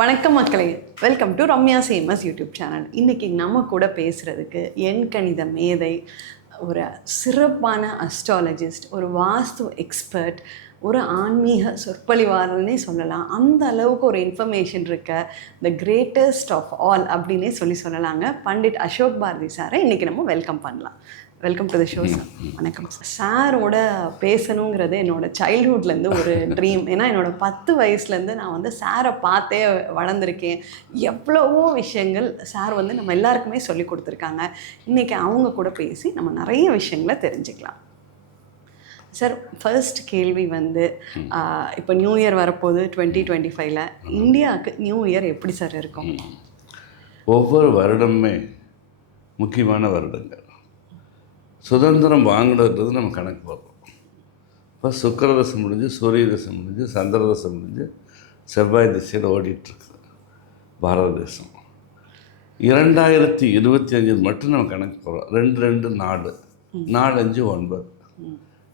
வணக்கம் மக்களே, welcome to Ramya same as YouTube channel. இன்றைக்கி நம்ம கூட பேசுகிறதுக்கு எண்கணித மேதை, ஒரு சிறப்பான அஸ்ட்ராலஜிஸ்ட், ஒரு வாஸ்து எக்ஸ்பர்ட், ஒரு ஆன்மீக சொற்பொழிவாளர்னே சொல்லலாம். அந்த அளவுக்கு ஒரு இன்ஃபர்மேஷன் இருக்க த கிரேட்டஸ்ட் ஆஃப் ஆல் அப்படின்னே சொல்லலாங்க. பண்டிட் அசோக் பாரதி சாரை இன்றைக்கி நம்ம வெல்கம் பண்ணலாம். Welcome to the show sir. வணக்கம் சார். சாரோட பேசணுங்கிறது என்னோடய சைல்ட்ஹுட்லேருந்து ஒரு ட்ரீம். ஏன்னா என்னோடய 10 வயசுலேருந்து நான் வந்து சாரை பார்த்தே வளர்ந்துருக்கேன். எவ்வளவோ விஷயங்கள் சார் வந்து நம்ம எல்லாருக்குமே சொல்லி கொடுத்துருக்காங்க. இன்றைக்கி அவங்க கூட பேசி நம்ம நிறைய விஷயங்களை தெரிஞ்சுக்கலாம். சார், ஃபர்ஸ்ட் கேள்வி வந்து இப்போ நியூ இயர் வரப்போகுது 2025ல். இந்தியாவுக்கு நியூ இயர் எப்படி சார் இருக்கும்? ஒவ்வொரு வருடமே முக்கியமான வருடங்கள். சுதந்திரம் வாங்கினது நம்ம கணக்கு பார்ப்போம். இப்போ சுக்கிரதசை முடிஞ்சு, சூரிய தசை முடிஞ்சு, சந்திரதசை முடிஞ்சு, செவ்வாய் திசையில் ஓடிட்டுருக்கு பாரத தேசம். 2025 மட்டும் நம்ம கணக்கு போகிறோம். 2 4 4 5 9.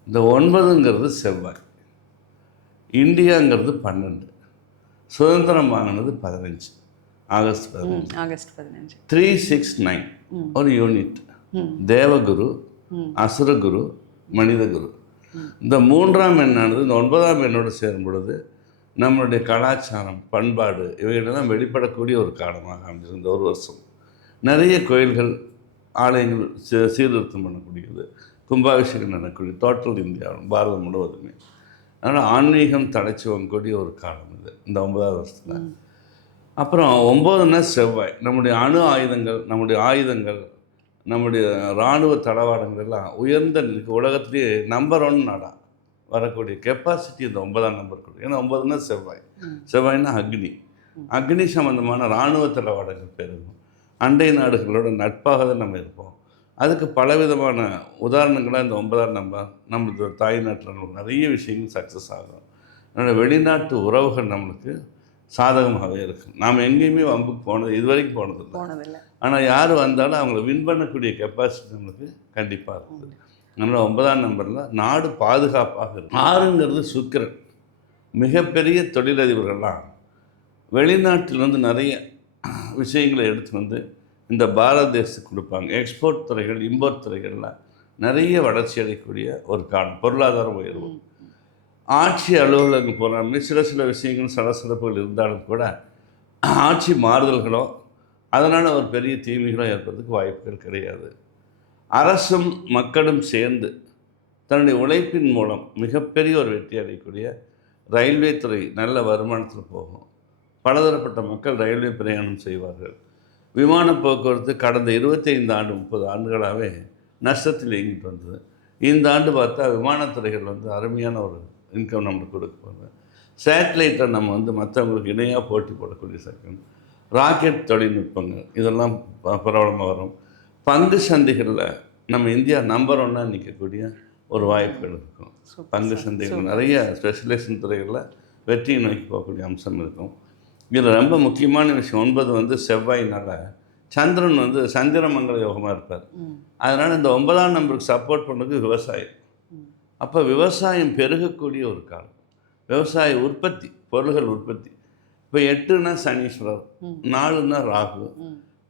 இந்த 9ங்கிறது செவ்வாய். இந்தியாங்கிறது 12. சுதந்திரம் வாங்கினது 15, ஆகஸ்ட் 15. 3 6 9 ஒரு யூனிட். தேவகுரு, அசுரகுரு, மனிதகுரு. இந்த 3ஆம் எண்ணானது இந்த 9ஆம் எண்ணோடு சேரும் பொழுது நம்மளுடைய கலாச்சாரம், பண்பாடு இவைகளெல்லாம் வெளிப்படக்கூடிய ஒரு காலமாக அமைஞ்சிருந்த ஒரு வருஷம். நிறைய கோயில்கள், ஆலயங்கள் சீர்திருத்தம் பண்ணக்கூடியது, கும்பாபிஷேகம் நடக்கக்கூடிய டோட்டல் இந்தியாவும் பாரதம் முழுவதுமே. அதனால் ஆன்மீகம் தலைச்சுவங்கக்கூடிய ஒரு காலம் இது இந்த 9ஆவது வருஷத்தில். அப்புறம் 9ன்னா செவ்வாய். நம்முடைய அணு ஆயுதங்கள், நம்முடைய இராணுவ தளவாடங்கள் எல்லாம் உயர்ந்த உலகத்திலேயே நம்பர் 1 நாடாக வரக்கூடிய கெப்பாசிட்டி இந்த 9ஆம் நம்பர் கொடுக்கும். ஏன்னா 9ன்னா செவ்வாய்னா அக்னி சம்பந்தமான இராணுவ தளவாடங்கள் பெருகும். அண்டை நாடுகளோட நட்பாக தான் நம்ம இருப்போம். அதுக்கு பலவிதமான உதாரணங்களாக இந்த 9ஆம் நம்பர் நம்மளுக்கு தாய்நாட்டில் நிறைய விஷயங்கள் சக்ஸஸ் ஆகும். அதனால் வெளிநாட்டு உறவுகள் நம்மளுக்கு சாதகமாகவே இருக்குது. நாம் எங்கேயுமே வம்புக்கு போனது இது வரைக்கும் போனதில்லை. ஆனால் யார் வந்தாலும் அவங்கள வின் பண்ணக்கூடிய கெப்பாசிட்டி நம்மளுக்கு கண்டிப்பாக இருக்குது. அதனால் 9ஆம் நம்பரில் நாடு பாதுகாப்பாக இருக்குது. 6ங்கிறது சுக்கிரன். மிகப்பெரிய தொழிலதிபர்கள்லாம் வெளிநாட்டில் நிறைய விஷயங்களை எடுத்து வந்து இந்த பாரத தேசத்துக்கு கொடுப்பாங்க. எக்ஸ்போர்ட் துறைகள், இம்போர்ட் துறைகள்லாம் நிறைய வளர்ச்சி அடையக்கூடிய ஒரு காலம், பொருளாதார உயர்வு. ஆட்சி அலுவலகம் போகிறாமே சில விஷயங்கள் சலசலப்புகள் இருந்தாலும் கூட ஆட்சி மாறுதல்களோ அதனால் ஒரு பெரிய தீமைகளோ ஏற்படுறதுக்கு வாய்ப்புகள் கிடையாது. அரசும் மக்களும் சேர்ந்து தன்னுடைய உழைப்பின் மூலம் மிகப்பெரிய ஒரு வெற்றி அடையக்கூடிய ரயில்வே துறை நல்ல வருமானத்தில் போகும். பலதரப்பட்ட மக்கள் ரயில்வே பிரயாணம் செய்வார்கள். விமான போக்குவரத்து கடந்த 25 ஆண்டு 30 ஆண்டுகளாகவே நஷ்டத்தில் இயங்கிட்டு வந்தது. இந்த ஆண்டு பார்த்தா விமானத்துறைகள் அருமையான ஒரு இன்கம் நம்மளுக்கு கொடுப்பாங்க. சேட்டலைட்டை நம்ம மற்றவங்களுக்கு இணையாக போட்டி போடக்கூடிய செகண்ட் ராக்கெட் தொழில்நுட்பங்கள் இதெல்லாம் பிரபலமாக வரும். பங்கு சந்தைகளில் நம்ம இந்தியா நம்பர் 1 நிற்கக்கூடிய ஒரு வாய்ப்புகள் இருக்கும். பங்கு சந்தைகள் நிறைய ஸ்பெஷலைசேஷன் துறைகளில் வெற்றியை நோக்கி போகக்கூடிய அம்சம் இருக்கும். இதில் ரொம்ப முக்கியமான விஷயம் 9 செவ்வாயினால் சந்திரன் சந்திரமங்கல யோகமாக இருப்பார். அதனால் இந்த 9ஆம் நம்பருக்கு சப்போர்ட் பண்ணுறதுக்கு விவசாயம். அப்போ விவசாயம் பெருகக்கூடிய ஒரு காலம். விவசாய உற்பத்தி, பொருள்கள் உற்பத்தி. இப்போ 8ன்னா சனீஸ்வரர், 4ன்னா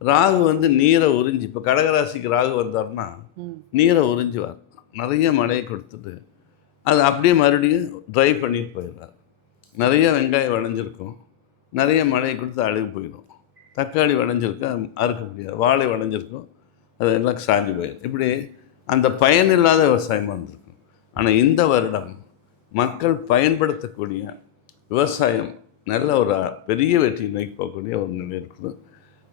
ராகு நீரை உறிஞ்சி, இப்போ கடகராசிக்கு ராகு வந்தார்னா நீரை உறிஞ்சுவார். நிறைய மழையை கொடுத்துட்டு அது அப்படியே மறுபடியும் ட்ரை பண்ணிட்டு போயிடுறார். நிறைய வெங்காயம் விளைஞ்சிருக்கும், நிறைய மழையை கொடுத்து அழுகி போயிடும். தக்காளி விளைஞ்சிருக்கும், அறுக்க முடியாது. வாழை விளைஞ்சிருக்கும், அது எல்லாம் சாஞ்சு போயிடும். இப்படி அந்த பயனில்லாத விவசாயமாக இருந்திருக்கும். ஆனால் இந்த வருடம் மக்கள் பயன்படுத்தக்கூடிய விவசாயம் நல்ல ஒரு பெரிய வெற்றி நோக்கி போகக்கூடிய ஒரு நிலை இருக்குது.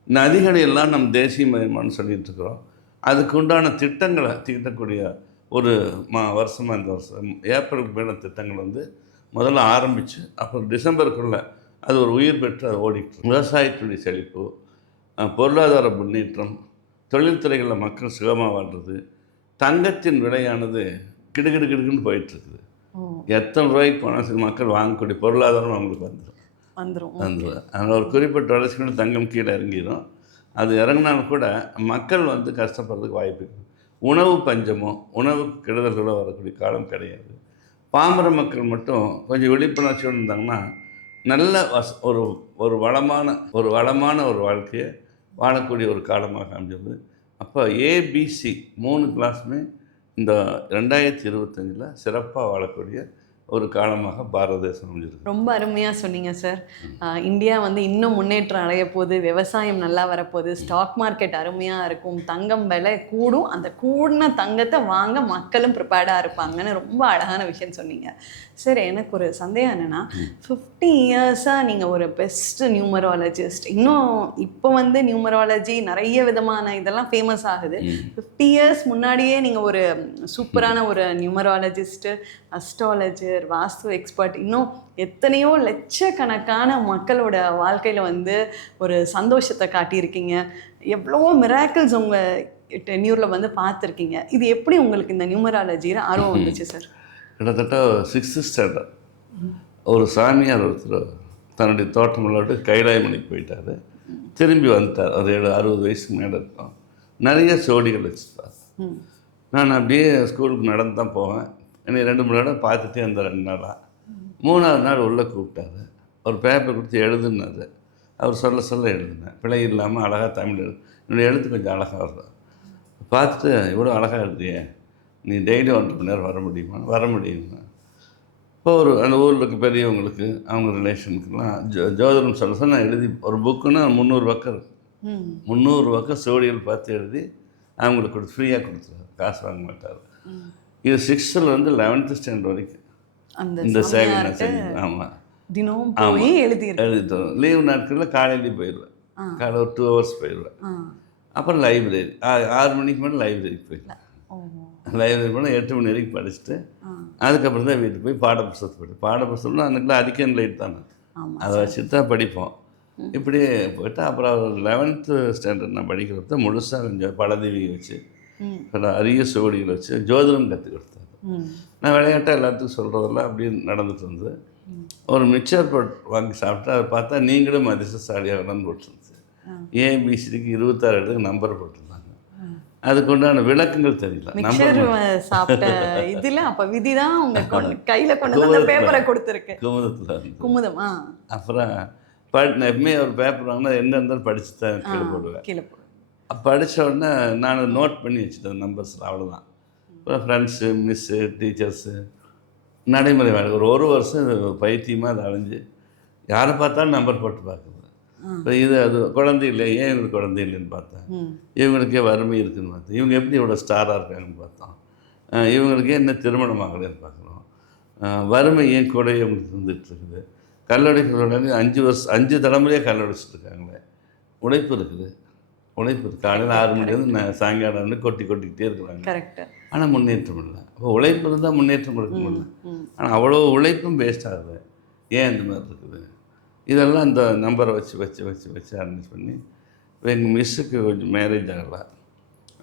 நதிகளை எல்லாம் நம் தேசியமயமானு சொல்லிகிட்டு இருக்கிறோம். அதுக்கு உண்டான திட்டங்களை தீட்டக்கூடிய ஒரு வருஷமாக இந்த வருஷம் ஏப்ரலுக்கு மேலே திட்டங்கள் முதல்ல ஆரம்பித்து அப்புறம் டிசம்பருக்குள்ளே அது ஒரு உயிர் பெற்று அது ஓடிட்டு. விவசாயத்துடைய செழிப்பு, பொருளாதார முன்னேற்றம், தொழில்துறைகளில் மக்கள் சுகமாக வாழ்றது, தங்கத்தின் விலையானது கிடுகிடுன்னு போயிட்டுருக்குது. எத்தனை ரூபாய்க்கு போனால் மக்கள் வாங்கக்கூடிய பொருளாதாரம் அவங்களுக்கு வந்துடும். அதில் ஒரு குறிப்பிட்ட வளர்ச்சிக்கு தங்கம் கீழே இறங்கிடும். அது இறங்கினாலும் கூட மக்கள் கஷ்டப்படுறதுக்கு வாய்ப்பு இருக்குது. உணவு பஞ்சமோ உணவுக்கு கெடுதல்களோ வரக்கூடிய காலம் கிடையாது. பாமர மக்கள் மட்டும் கொஞ்சம் விழிப்புணர்ச்சியோடு இருந்தாங்கன்னா நல்ல ஒரு ஒரு வளமான ஒரு வாழ்க்கையை வாழக்கூடிய ஒரு காலமாக அமைஞ்சது. அப்போ ஏபிசி 3 கிளாஸுமே இந்த 2025 சிறப்பாக வாழக்கூடிய ஒரு காலமாக பாரத தேசம் அமைஞ்சிருக்கு. ரொம்ப அருமையாக சொன்னீங்க சார். இந்தியா வந்து இன்னும் முன்னேற்றம் அடைய போகுது, விவசாயம் நல்லா வரப்போகுது, ஸ்டாக் மார்க்கெட் அருமையாக இருக்கும், தங்கம் விலை கூடும், அந்த கூடின தங்கத்தை வாங்க மக்களும் ப்ரிப்பேர்டாக இருப்பாங்கன்னு ரொம்ப அழகான விஷயம் சொன்னீங்க சார். எனக்கு ஒரு சந்தேகம் என்னென்னா, 50 இயர்ஸாக நீங்கள் ஒரு பெஸ்ட் நியூமராலஜிஸ்ட், இன்னும் இப்போ வந்து நியூமராலஜி நிறைய விதமான இதெல்லாம் ஃபேமஸ் ஆகுது. 50 இயர்ஸ் முன்னாடியே நீங்கள் ஒரு சூப்பரான ஒரு நியூமராலஜிஸ்ட்டு, அஸ்ட்ராலஜர், வாஸ்து எக்ஸ்பர்ட், இன்னும் எத்தனையோ லட்சக்கணக்கான மக்களோட வாழ்க்கையில் வந்து ஒரு சந்தோஷத்தை காட்டியிருக்கீங்க. எவ்வளவோ மிராக்கிள்ஸ் உங்கள் டென்யூரில் வந்து பார்த்துருக்கீங்க. இது எப்படி உங்களுக்கு இந்த நியூமராலஜியில் ஆர்வம் வந்துச்சு சார்? கிட்டத்தட்ட 6th ஸ்டாண்டர்ட் ஒரு சாமியார் ஒருத்தர் தன்னுடைய தோட்டம் விளையாட்டு கைலாயமணிக்கு போயிட்டார். திரும்பி வந்துட்டார். ஒரு 60 வயசுக்கு மேலே இருக்கும். நிறைய சோடிகள் வச்சுருப்பார். நான் அப்படியே ஸ்கூலுக்கு நடந்து தான் போவேன். என்னை 2-3 இடம் பார்த்துட்டே இருந்தேன் 2 நாளாக. 3ஆவது நாள் உள்ளே கூப்பிட்டாரு. ஒரு பேப்பர் கொடுத்து எழுதுனாரு. அவர் சொல்ல எழுதுனேன். பிழை இல்லாமல் அழகாக தமிழ் என்னுடைய எழுத்து கொஞ்சம் அழகாக வருது. பார்த்துட்டு இவ்வளோ அழகாக எழுதுறியே, நீ டெய்லி 1.5 மணி நேரம் வர முடியுமா? வர முடியுமா? இப்போ அந்த ஊரில் இருக்க பெரியவங்களுக்கு, அவங்க ரிலேஷனுக்குலாம் ஜோதிடம் சொல்ல நான் எழுதி ஒரு புக்குன்னா 300 பக்கம் இருக்கு. 300 பக்கம் சோடிகள் பார்த்து எழுதி அவங்களுக்கு கொடுத்து ஃப்ரீயாக கொடுத்துருவார். காசு வாங்க மாட்டார். இது 6th 11th ஸ்டாண்டர்ட் வரைக்கும் இந்த சேவை நான் செஞ்சேன். ஆமாம், தினம் போய் எழுதிட்டு லீவ் நாட்களில் காலையிலேயும் போயிடுவேன். காலையில் ஒரு 2 hours போயிடுவேன். அப்புறம் லைப்ரரி 6 மணிக்கு மேலே லைப்ரரிக்கு போயிடுவேன். லைப்ரரி போனால் 8 மணி வரைக்கும் படிச்சுட்டு அதுக்கப்புறம் தான் வீட்டுக்கு போய் பாடப்புஸ்தகம்னா அன்றைக்கெலாம் அதிகம் லைட் தானே, அதை வச்சுட்டு தான் படிப்போம். இப்படியே போயிட்டு அப்புறம் 11th ஸ்டாண்டர்ட் நான் படிக்கிறத முழுசாக கொஞ்சம் பலதேவி வச்சு அரிய சோடிகள் வச்சு ஜோதிடம் கற்றுக் கொடுத்தாரு. நான் விளையாட்டாக எல்லாத்துக்கும் சொல்கிறதெல்லாம் அப்படியே நடந்துட்டு இருந்தது. ஒரு மிக்சர் வாங்கி சாப்பிட்டு அதை பார்த்தா நீங்களும் அதிர்ஷ்டசாலியாகணும்னு போட்டுருந்துச்சு. ஏபிசிக்கு 26 இடத்துக்கு நம்பர் போட்டிருந்தாங்க. அதுக்கு உண்டான விளக்கங்கள் தெரியல. சாப்பிட்ட இதில் அப்போ விதி தான் உங்கள் கையில் கொண்டு வந்து பேப்பரை கொடுத்துருக்கு. குமுதம். அப்புறம் எப்பவுமே ஒரு பேப்பர் வாங்கினா என்ன இருந்தாலும் படிச்சு தான் கீழே போடுவேன். படித்த உடனே நான் நோட் பண்ணி வச்சுட்டேன் நம்பர்ஸில். அவ்வளோதான். அப்புறம் ஃப்ரெண்ட்ஸு, மிஸ்ஸு, டீச்சர்ஸு, நடைமுறை வேலை ஒரு வருஷம் இது பைத்தியமாக அதை அலைஞ்சு யாரை பார்த்தாலும் நம்பர் போட்டு பார்க்குறது. இப்போ இது அது குழந்தை இல்லை, ஏன் இவங்களுக்கு குழந்தை இல்லைன்னு பார்த்தேன். இவங்களுக்கே வறுமை இருக்குதுன்னு பார்த்தேன். இவங்க எப்படி இவ்வளோ ஸ்டாராக இருக்காங்கன்னு பார்த்தோம். இவங்களுக்கே என்ன திருமணம் ஆகலைன்னு பார்க்குறோம். வறுமை ஏன் கூட இவங்களுக்கு இருந்துகிட்ருக்குது. கல்லடைகளோட 5 தலைமுறையாக கல்லடைச்சிட்ருக்காங்களே. உழைப்பு இருக்குது. காலையில் 6 மணிலேருந்து சாயங்காலம் கொட்டிக்கிட்டே இருக்கிறாங்க. ஆனால் முன்னேற்றம் இல்லை. அப்போ உழைப்பு இருந்தால் முன்னேற்றம் இருக்க முடியல. ஆனால் அவ்வளோ உழைப்பும் வேஸ்ட் ஆகுது. ஏன் இந்த மாதிரி இருக்குது? இதெல்லாம் இந்த நம்பரை வச்சு அரேஞ்ச் பண்ணி எங்கள் மிஸ்ஸுக்கு கொஞ்சம் மேரேஜ் ஆகலை.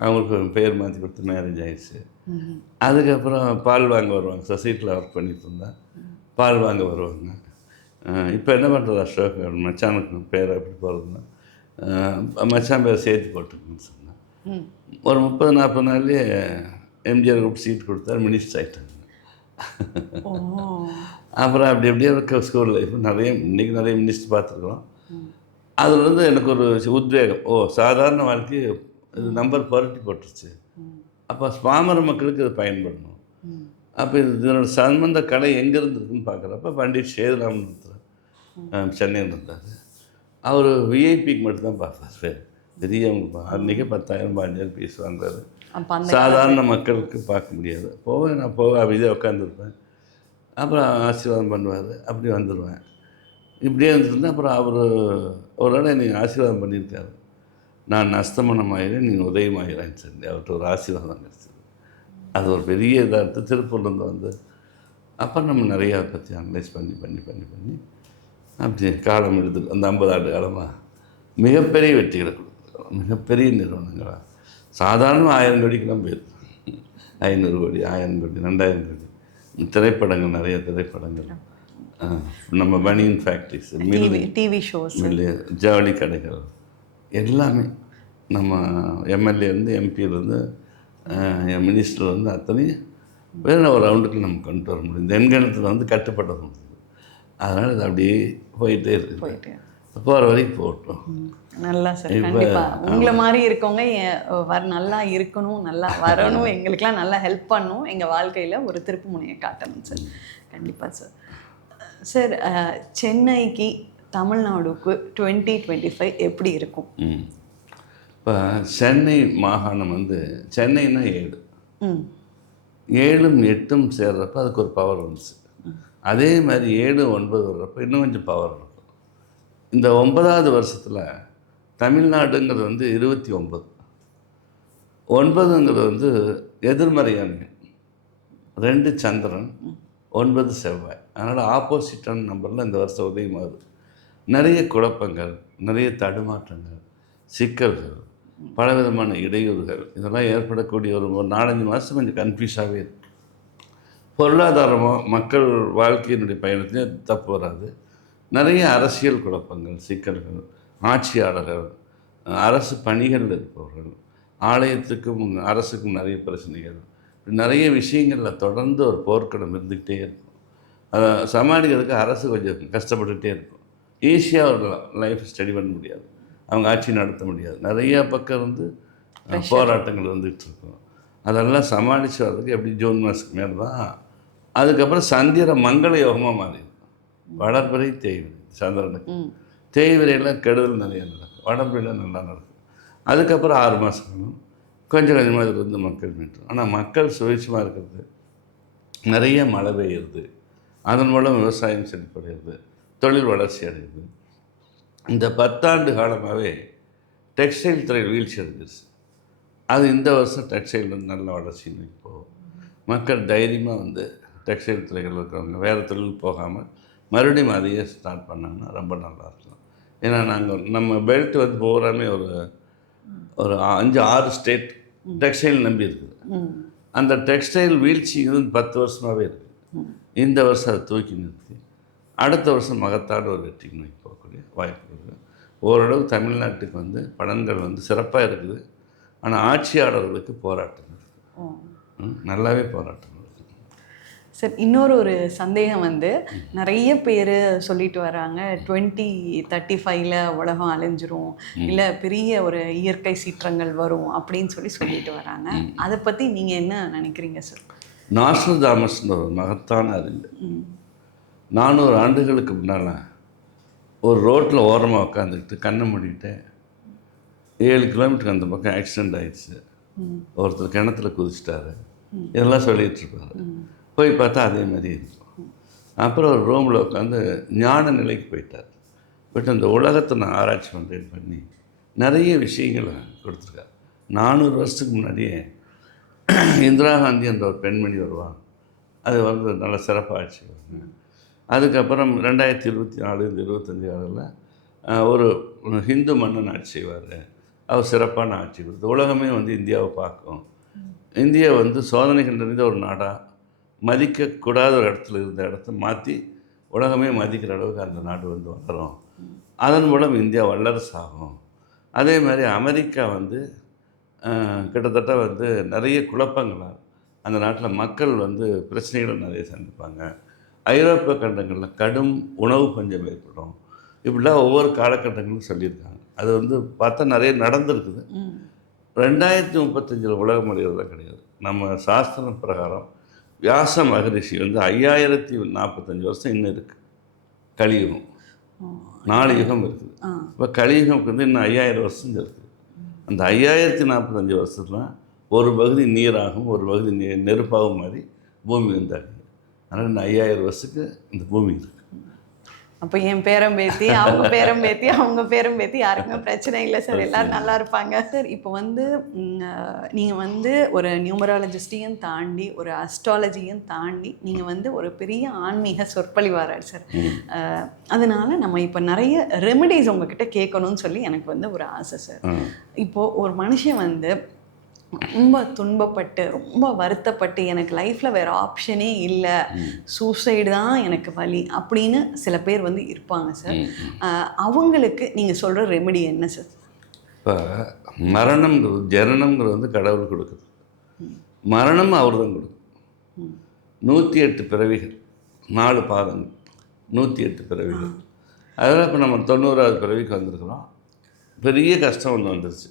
அவங்களுக்கு பேர் மாற்றி கொடுத்து மேரேஜ் ஆகிடுச்சு. அதுக்கப்புறம் பால் வாங்க வருவாங்க. சொசைட்டியில் ஒர்க் பண்ணிட்டு இருந்தேன். பால் வாங்க வருவாங்க. இப்போ என்ன பண்ணுறது, அசோக் மச்சானுக்கு பேர் எப்படி போகிறதுன்னா மச்சான் பேர் சேர்த்து போட்டுருக்குன்னு சொன்னேன். ஒரு 30-40 நாள்லேயே எம்ஜிஆர் கூப்பிட்டு சீட் கொடுத்தாரு. மினிஸ்டர் ஆகிட்டாங்க. அப்புறம் அப்படியே இருக்க ஸ்கூல் லைஃப் இன்றைக்கி நிறைய மினிஸ்டர் பார்த்துருக்குறோம். அதில் எனக்கு ஒரு உத்வேகம். சாதாரண வாழ்க்கை இது நம்பர் புரட்டி போட்டுருச்சு. அப்போ பாமர மக்களுக்கு இது பயன்படணும். அப்போ இதனோட சம்பந்த கலை எங்கே இருந்துருக்குன்னு பார்க்குறப்ப பண்டிட் சேதுராமன் ஒருத்தர் சென்னையில் இருந்தார். அவர் விஐபிக்கு மட்டும்தான் பார்ப்பார். பெரியவங்க அன்றைக்கி 10,000-15,000 பீஸ் வாங்குறாரு. சாதாரண மக்களுக்கு பார்க்க முடியாது. நான் அப்படியே உட்காந்துருப்பேன். அப்புறம் ஆசீர்வாதம் பண்ணுவார். அப்படி வந்துடுவேன். இப்படியே வந்துருந்தேன். அப்புறம் அவர் ஒரு நாள் என்னை ஆசீர்வாதம் பண்ணியிருக்காரு. நான் அஸ்தமனமாகிறேன், நீ உதயமாகிறேன்னு சொல்லி அவர்கிட்ட ஒரு ஆசீர்வாதம் கிடச்சிது. அது ஒரு பெரிய இதாக இருக்குது. திருப்பூர்லேருந்து வந்து அப்புறம் நம்ம நிறையா பற்றி அனலைஸ் பண்ணி அப்படி காலம் எடுத்து அந்த 50 ஆண்டு காலமாக மிகப்பெரிய வெற்றிகளை கொடுக்குறோம். மிகப்பெரிய நிறுவனங்களாக சாதாரண 1000 கோடிக்கெல்லாம் போயிருக்கு. 500 கோடி, 1000 கோடி, 2000 கோடி. திரைப்படங்கள், நிறைய திரைப்படங்கள், நம்ம பனியன் ஃபேக்ட்ரிஸ், டிவி ஷோஸ், ஜவுளி கடைகள் எல்லாமே நம்ம எம்எல்ஏலேருந்து எம்பியிலேருந்து மினிஸ்டர்லேருந்து அத்தனையும் வேறு ஒரு ரவுண்டுக்கு நம்ம கொண்டு வர முடியும். இந்த எண்கணத்தில் கட்டுப்பட முடியுது. அதனால் இது அப்படியே போயிட்டே இருக்குது. போயிட்டு போகிற வரைக்கும் போட்டோம். நல்லா சார், கண்டிப்பாக உங்களை மாதிரி இருக்கவங்க நல்லா இருக்கணும், நல்லா வரணும், எங்களுக்கெல்லாம் நல்லா ஹெல்ப் பண்ணணும், எங்கள் வாழ்க்கையில் ஒரு திருப்பு முனையை காட்டணும் சார். கண்டிப்பாக சார். சார், சென்னைக்கு தமிழ்நாடுக்கு 2025 எப்படி இருக்கும்? இப்போ சென்னை மாகாணம் வந்து சென்னைன்னா 7, 7ம் 8ம் சேர்றப்ப அதுக்கு ஒரு பவர் வந்துச்சு. அதே மாதிரி 7, 9 வர்றப்போ இன்னும் கொஞ்சம் பவர் இருக்கும். இந்த 9வது வருஷத்தில் தமிழ்நாடுங்கிறது வந்து 29, 9ங்கிறது வந்து எதிர்மறையான 2 சந்திரன், 9 செவ்வாய். அதனால் ஆப்போசிட்டான நம்பரில் இந்த வருஷம் உதயமாகுது. நிறைய குழப்பங்கள், நிறைய தடுமாற்றங்கள், சிக்கல்கள், பலவிதமான இடையூறுகள் இதெல்லாம் ஏற்படக்கூடிய ஒரு 4-5 மாதம் கொஞ்சம் கன்ஃபியூஸாகவே இருக்கும். பொருளாதாரமாக மக்கள் வாழ்க்கையினுடைய பயணத்திலே தப்பு வராது. நிறைய அரசியல் குழப்பங்கள், சிக்கல்கள், ஆட்சியாளர்கள், அரசு பணிகளில் இருப்பவர்கள், ஆலயத்துக்கும் அரசுக்கும் நிறைய பிரச்சனைகள், நிறைய விஷயங்களில் தொடர்ந்து ஒரு போர்க்களம் இருந்துக்கிட்டே இருக்கும். அதை சமாளிக்கிறதுக்கு அரசு கொஞ்சம் கஷ்டப்பட்டுகிட்டே இருக்கும். ஈஸியாக ஒரு லைஃப் ஸ்டடி பண்ண முடியாது, அவங்க ஆட்சி நடத்த முடியாது. நிறையா பக்கம் வந்து போராட்டங்கள் வந்துகிட்டு இருக்கும். அதெல்லாம் சமாளித்து வர்றதுக்கு எப்படி ஜூன் மாதத்துக்கு மேலே தான். அதுக்கப்புறம் சந்திர மங்கள யோகமாக மாறிடும். வளர்பிறை தேய்விரை, சந்திரனுக்கு தேய்விரையில் கெடுதல் நிறைய நடக்கும், வளர்பிறையில் நல்லா நடக்கும். அதுக்கப்புறம் 6 மாதம் கொஞ்சம் கொஞ்சமாக இதில் இருந்து மக்கள் மீட்டும். ஆனால் மக்கள் சுயேட்சமாக இருக்கிறது, நிறைய மழை பெய்யுறது, அதன் மூலம் விவசாயம் செழிப்படைகிறது, தொழில் வளர்ச்சி அடையுது. இந்த 10 ஆண்டு காலமாகவே டெக்ஸ்டைல் துறை வீழ்ச்சி அடைஞ்சிருச்சு. அது இந்த வருஷம் டெக்ஸ்டைல் வந்து நல்ல வளர்ச்சி நோக்கி போகும். மக்கள் தைரியமாக வந்து டெக்ஸ்டைல் துறைகள் இருக்கிறவங்க வேறு தொழில் போகாமல் மறுபடியும் அதையே ஸ்டார்ட் பண்ணாங்கன்னா ரொம்ப நல்லாயிருக்கும். ஏன்னா நம்ம பெல்ட் வந்து பூராமே ஒரு 5-6 ஸ்டேட் டெக்ஸ்டைல் நம்பி இருக்குது. அந்த டெக்ஸ்டைல் வீழ்ச்சி வந்து 10 வருஷமாகவே இருக்குது. இந்த வருஷம் அதை தூக்கி நிறுத்தி அடுத்த வருஷம் மகத்தான ஒரு வெற்றிக்கு நோக்கி போகக்கூடிய வாய்ப்பு இருக்குது. ஓரளவு தமிழ்நாட்டுக்கு வந்து பலன்கள் வந்து சிறப்பாக இருக்குது. ஆனால் ஆட்சியாளர்களுக்கு போராட்டங்கள் இருக்குது, நல்லாவே போராட்டங்கள் இருக்குது. சார், இன்னொரு சந்தேகம் வந்து நிறைய பேர் சொல்லிட்டு வராங்க, 2035 உலகம் அழிஞ்சிரும், இல்லை பெரிய ஒரு இயற்கை சீற்றங்கள் வரும் அப்படின்னு சொல்லிட்டு வராங்க. அதை பற்றி நீங்கள் என்ன நினைக்கிறீங்க சார்? நாஸ்ட்ரடாமஸ்ன்ற ஒரு மகத்தான அறிஞர் 400 ஆண்டுகளுக்கு முன்னால் ஒரு ரோட்டில் ஓரமாக உட்காந்துக்கிட்டு கண்ணை மூடிட்டு 7 கிலோமீட்டருக்கு அந்த பக்கம் ஆக்சிடெண்ட் ஆகிடுச்சு, ஒருத்தர் கிணத்துல குதிச்சிட்டாரு, இதெல்லாம் சொல்லிகிட்ருப்பாரு. போய் பார்த்தா அதே மாதிரி இருக்கும். அப்புறம் ஒரு ரூமில் உட்காந்து ஞான நிலைக்கு போயிட்டார். போய்ட்டு அந்த உலகத்தை நான் ஆராய்ச்சி பண்ணுறேன் பண்ணி நிறைய விஷயங்களை கொடுத்துருக்காரு. 400 வருஷத்துக்கு முன்னாடியே இந்திரா காந்தி என்ற ஒரு பெண்மணி வருவாங்க, அது வந்து நல்ல சிறப்பாக ஆட்சி வருங்க. அதுக்கப்புறம் 2024 25 ஆறில் ஒரு ஹிந்து மன்னன் ஆட்சி செய்வார். அவர் சிறப்பான ஆட்சி கொடுத்து உலகமே வந்து இந்தியாவை பார்க்கும். இந்தியா வந்து சோதனைகள் நிறைந்த ஒரு நாடாக, மதிக்கக்கூடாத ஒரு இடத்துல இருந்த இடத்த மாற்றி உலகமே மதிக்கிற அளவுக்கு அந்த நாடு வந்து வளரும். அதன் மூலம் இந்தியா வல்லரசாகும். அதே மாதிரி அமெரிக்கா வந்து கிட்டத்தட்ட வந்து நிறைய குழப்பங்களால் அந்த நாட்டில் மக்கள் வந்து பிரச்சனைகளை நிறைய சந்திப்பாங்க. ஐரோப்பிய கண்டங்களில் கடும் உணவு பஞ்சம் ஏற்படும். இப்படிலாம் ஒவ்வொரு காலகட்டங்களும் சொல்லியிருக்காங்க. அது வந்து பார்த்தா நிறைய நடந்திருக்குது. 2035 உலகம் அடைகிறதுலாம் கிடையாது. நம்ம சாஸ்திரம் பிரகாரம் வியாச மகரிஷி வந்து 5045 வருஷம் இன்னும் இருக்குது. கலியுகம் 4 யுகம் இருக்குது. இப்போ கலியுகம்க்கு வந்து இன்னும் 5000 வருஷம் இருக்குது. அந்த 5045 வருஷத்துல ஒரு பகுதி நீராகும், ஒரு பகுதி நெருப்பாகும் மாதிரி பூமி வந்து அடையும். அதனால் இந்த 5000 வருஷத்துக்கு இந்த பூமி இருக்குது. அப்போ என் பேரம்பேத்தி, அவங்க பேரம்பேத்தி, அவங்க பேரம்பேத்தி யாருக்குமே பிரச்சனை இல்லை சார், எல்லோரும் நல்லா இருப்பாங்க சார். இப்போ வந்து நீங்கள் வந்து ஒரு நியூமராலஜிஸ்டையும் தாண்டி, ஒரு அஸ்ட்ராலஜியும் தாண்டி நீங்கள் வந்து ஒரு பெரிய ஆன்மீக சொற்பொழிவாளர் சார். அதனால் நம்ம இப்போ நிறைய ரெமெடிஸ் உங்ககிட்ட கேட்கணும்னு சொல்லி எனக்கு வந்து ஒரு ஆசை சார். இப்போது ஒரு மனுஷன் வந்து ரொம்ப துன்பப்பட்டு, ரொம்ப வருத்தப்பட்டு, எனக்கு லைஃப்பில் வேறு ஆப்ஷனே இல்லை, சூசைடு தான் எனக்கு வலி அப்படின்னு சில பேர் வந்து இருப்பாங்க சார். அவங்களுக்கு நீங்கள் சொல்கிற ரெமெடி என்ன சார்? இப்போ மரணம்ங்கிறது, ஜனனம்ங்கிறது வந்து கடவுள் கொடுக்குது, மரணம் அவர் தான் கொடுக்கும். 108 பிறவிகள், 4 பாதங்கள், 108 பிறவிகள். அதெல்லாம் இப்போ நம்ம 90வது பிறவிக்கு வந்திருக்கிறோம். பெரிய கஷ்டம் ஒன்று வந்துருச்சு.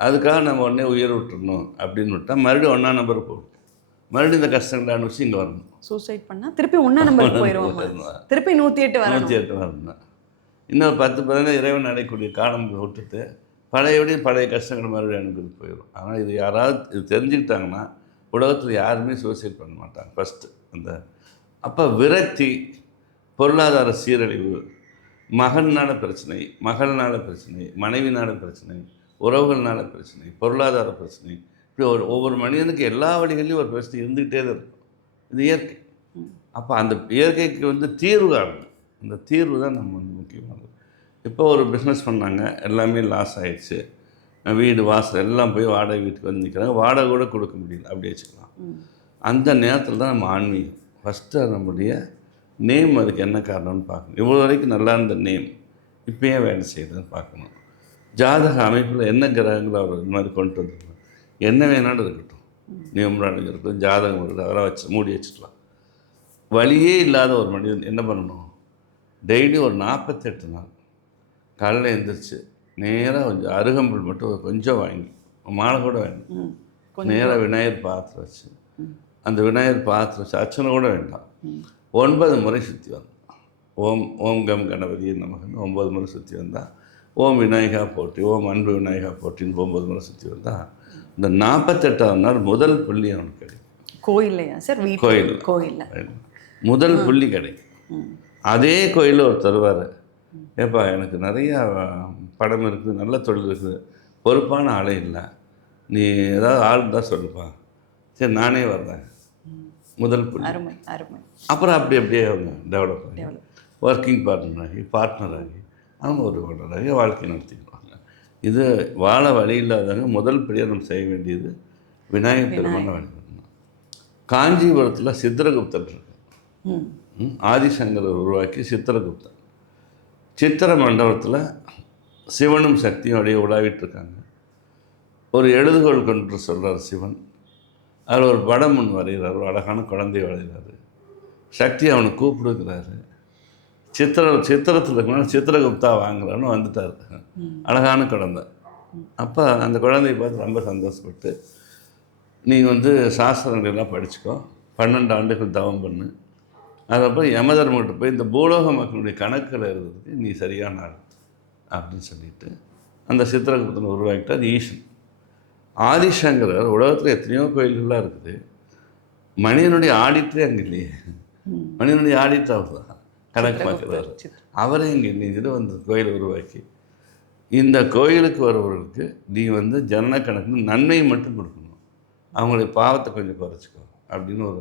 அதுக்காக நம்ம உடனே உயிர் விட்டுறணும் அப்படின்னு விட்டால் மறுபடியும் 1ஆம் நம்பர் போகும். மறுபடியும் இந்த கஷ்டங்களை அனுப்பிச்சு இங்கே வரணும். சூசைட் பண்ணால் திருப்பி 1ஆம் நம்பருக்கு போயிடுவோம், திருப்பி 108 வரணும். இன்னும் 10-15 இறைவன் அடையக்கூடிய காலம் விட்டுட்டு பழைய கஷ்டங்கள் மறுபடியும் அனுப்பி போயிடும். ஆனால் இது யாராவது இது தெரிஞ்சுக்கிட்டாங்கன்னா உலகத்தில் யாருமே சூசைட் பண்ண மாட்டாங்க. ஃபஸ்ட்டு அப்போ விரக்தி, பொருளாதார சீரழிவு, மகனால பிரச்சனை, மகள்னால பிரச்சனை, மனைவினால பிரச்சனை, உறவுகள்னால பிரச்சனை, பொருளாதார பிரச்சனை, இப்படி ஒவ்வொரு மனிதனுக்கு எல்லா வழிகளையும் ஒரு பிரச்சனை இருந்துக்கிட்டே தான் இருக்கும். இது இயற்கை. அப்போ அந்த இயற்கைக்கு தீர்வு காணணும். அந்த தீர்வு தான் நம்ம முக்கியமானது. இப்போ ஒரு பிஸ்னஸ் பண்ணாங்க, எல்லாமே லாஸ் ஆகிடுச்சு. வீடு வாசல் எல்லாம் போய் வாடகை வீட்டுக்கு நிற்கிறாங்க. வாடகை கூட கொடுக்க முடியல, அப்படி வச்சுக்கலாம். அந்த நேரத்தில் தான் நம்ம ஆன்மீகம் ஃபஸ்ட்டு நம்முடைய நேம் அதுக்கு என்ன காரணம்னு பார்க்கணும். இவ்வளோ வரைக்கும் நல்லா இருந்த நேம் இப்போ ஏன் வேலை செய்யுதுன்னு பார்க்கணும். ஜாதக அமைப்பில் என்ன கிரகங்களை அவர் இந்த மாதிரி கொண்டு வந்துருக்கணும். என்ன வேணாலும் இருக்கட்டும், நியமரானுங்க இருக்கட்டும், ஜாதகம் இருக்கட்டும், அதெல்லாம் மூடி வச்சுக்கலாம். வழியே இல்லாத ஒரு மனிதன் என்ன பண்ணணும்? டெய்லி ஒரு 48 நாள் காலையில் எழுந்திரிச்சு நேராக கொஞ்சம் அருகம்புல் மட்டும் கொஞ்சம் வாங்கி, மாலை கூட வேண்டாம், நேராக விநாயகர் பாத்திரம் வச்சு, அந்த விநாயகர் பாத்திரம் வச்சு அர்ச்சனை கூட வேண்டாம், 9 முறை சுற்றி வந்தோம். ஓம் கம் கணபதி நமக்கு 9 முறை சுற்றி வந்தால், ஓம் விநாயகா போற்றி, ஓம் அன்பு விநாயகா போற்றின்னு 9 முறை சுற்றி வந்தால், இந்த 48ஆவது நாள் முதல் புள்ளி அவனுக்கு கிடைக்கும். கோயில்லையா சார்? கோயில் முதல் புள்ளி கிடைக்கும். அதே கோயிலில் ஒரு தருவார், ஏப்பா எனக்கு நிறையா படம் இருக்குது, நல்ல தொழில் இருக்குது, பொறுப்பான ஆளே இல்லை, நீ ஏதாவது ஆள் தான் சொல்லுப்பா, சரி நானே வர்றேன். முதல் புள்ளி. அப்புறம் அப்படியே அவங்க டெவலப் ஆகி ஒர்க்கிங் பார்ட்னர் ஆகி அவங்க ஒரு ஓனராகி வாழ்க்கை நடத்திக்குவாங்க. இது வாழ வழி இல்லாதவங்க முதல் படியாக நம்ம செய்ய வேண்டியது விநாயகர் பெருமானை வழிபடணும். காஞ்சிபுரத்தில் சித்திரகுப்தன் இருக்கு. ஆதிசங்கரர் உருவாக்கி சித்திரகுப்தன். சித்திர மண்டபத்தில் சிவனும் சக்தியும் அப்படியே உலாவிட்டுருக்காங்க. ஒரு எழுதுகோள் கொண்டு சொல்கிறார் சிவன். அதில் ஒரு படம் ஒன்று வரைகிறார், ஒரு அழகான குழந்தை வரைகிறாரு. சக்தி அவனை கூப்பிடுக்கிறாரு. சித்திரத்தில் இருக்கணும், சித்திரகுப்தா வாங்குறான்னு வந்துட்டார். அழகான குழந்தை. அப்போ அந்த குழந்தைய பார்த்து ரொம்ப சந்தோஷப்பட்டு, நீ சாஸ்திரங்களெல்லாம் படிச்சுக்கோ, 12 ஆண்டுகள் தவம் பண்ணு, அதுக்கப்புறம் யமதர்மகிட்ட போய் இந்த பூலோக மக்களுடைய கணக்கில் இருக்கிறதுக்கு நீ சரியான ஆள் அப்படின்னு சொல்லிட்டு அந்த சித்திரகுப்தனை உருவாக்கிட்டார் ஈசன். ஆதிசங்கரர் உலகத்தில் எத்தனையோ கோயில்கள்லாம் இருக்குது, மனிதனுடைய ஆடிட்டரே அங்கே இல்லையே. மனிதனுடைய ஆடிட்டர் அவர் தான் கணக்கு பார்க்குறாரு. அவரே இங்கே நீதில் கோயிலை உருவாக்கி, இந்த கோயிலுக்கு வருவர்களுக்கு நீ ஜனன கணக்கு நன்மையை மட்டும் கொடுக்கணும், அவங்களுடைய பாவத்தை கொஞ்சம் குறைச்சிக்கோ அப்படின்னு ஒரு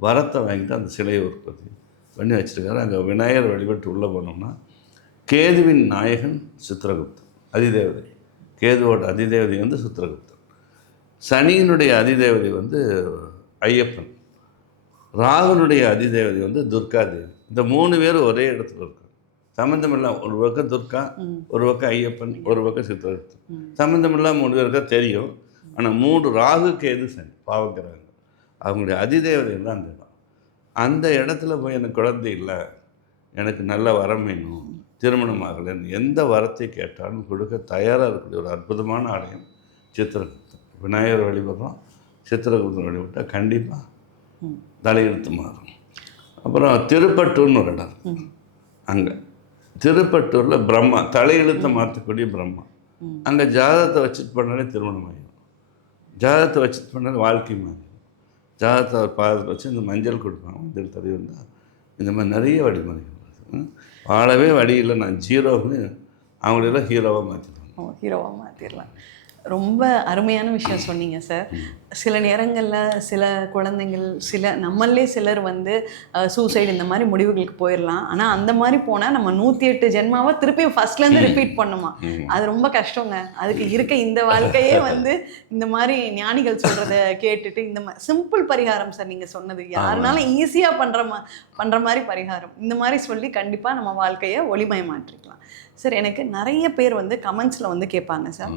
வரத்தை வாங்கிட்டு அந்த சிலையை உற்பத்தி பண்ணி வச்சுருக்காரு. அங்கே விநாயகர் வழிபட்டு உள்ளே போனோம்னா கேதுவின் நாயகன் சித்திரகுப்தன் அதிதேவதை. கேதுவோட அதிதேவதை சித்திரகுப்தன். சனியினுடைய அதிதேவதை ஐயப்பன். ராகுனுடைய அதிதேவதை துர்காதேவி. இந்த 3 பேரும் ஒரே இடத்துல இருக்காங்க. சம்மந்தம் இல்லாமல் ஒரு பக்கம் துர்கா, ஒரு பக்கம் ஐயப்பன், ஒரு பக்கம் சித்திரகுப்தன். சம்மந்தம் இல்லாமல் 3 பேருக்கா தெரியும். ஆனால் 3 ராகு கேது சனி பாவக்கிறாங்க. அவங்களுடைய அதிதேவதை தான் அந்த இடம். அந்த இடத்துல போய் எனக்கு குழந்தை இல்லை, எனக்கு நல்ல வரம் வேணும், திருமணம் ஆகலைன்னு எந்த வரத்தை கேட்டாலும் கொடுக்க தயாராக இருக்கக்கூடிய ஒரு அற்புதமான ஆலயம் சித்திரகுப்தன். விநாயகர் வழிபடுறோம், சித்திரகுப்தன் வழிபட்டால் கண்டிப்பாக தலையெழுத்து மாறும். அப்புறம் திருப்பட்டூர்னு ஒரு இடம். அங்கே திருப்பட்டூரில் பிரம்மா தலையெழுத்தை மாற்றக்கூடிய பிரம்மா. அங்கே ஜாதகத்தை வச்சுட்டு பண்ணாலே திருமணம் ஆகிடும், ஜாதகத்தை வச்சுட்டு பண்ணாலே வாழ்க்கை மாறும். ஜாதகத்தை ஒரு பாதத்தில் வச்சு இந்த மஞ்சள் கொடுப்பாங்க, மஞ்சள் தடவி வந்தால் இந்த மாதிரி நிறைய வழிமுறைகள். வாழவே வழி இல்லை, நான் ஜீரோன்னு அவங்களெல்லாம் ஹீரோவாக மாற்றிடலாம். ரொம்ப அருமையான விஷயம் சொன்னீங்க சார். சில நேரங்களில் சில குழந்தைங்கள் நம்மளே சிலர் சூசைடு இந்த மாதிரி முடிவுகளுக்கு போயிடலாம். ஆனால் அந்த மாதிரி போனால் நம்ம 108 ஜென்மாவை திருப்பி ஃபர்ஸ்ட்லேருந்து ரிப்பீட் பண்ணுமா, அது ரொம்ப கஷ்டங்க. அதுக்கு இருக்க இந்த வாழ்க்கையே இந்த மாதிரி ஞானிகள் சொல்கிறத கேட்டுட்டு இந்த மாதிரி சிம்பிள் பரிகாரம் சார் நீங்கள் சொன்னது, யாருனாலும் ஈஸியாக பண்ணுற மாதிரி பரிகாரம் இந்த மாதிரி சொல்லி கண்டிப்பாக நம்ம வாழ்க்கையை ஒளிமயமாற்றிக்கலாம். சார் எனக்கு நிறைய பேர் வந்து கமெண்ட்ஸில் வந்து கேட்பாங்க சார்,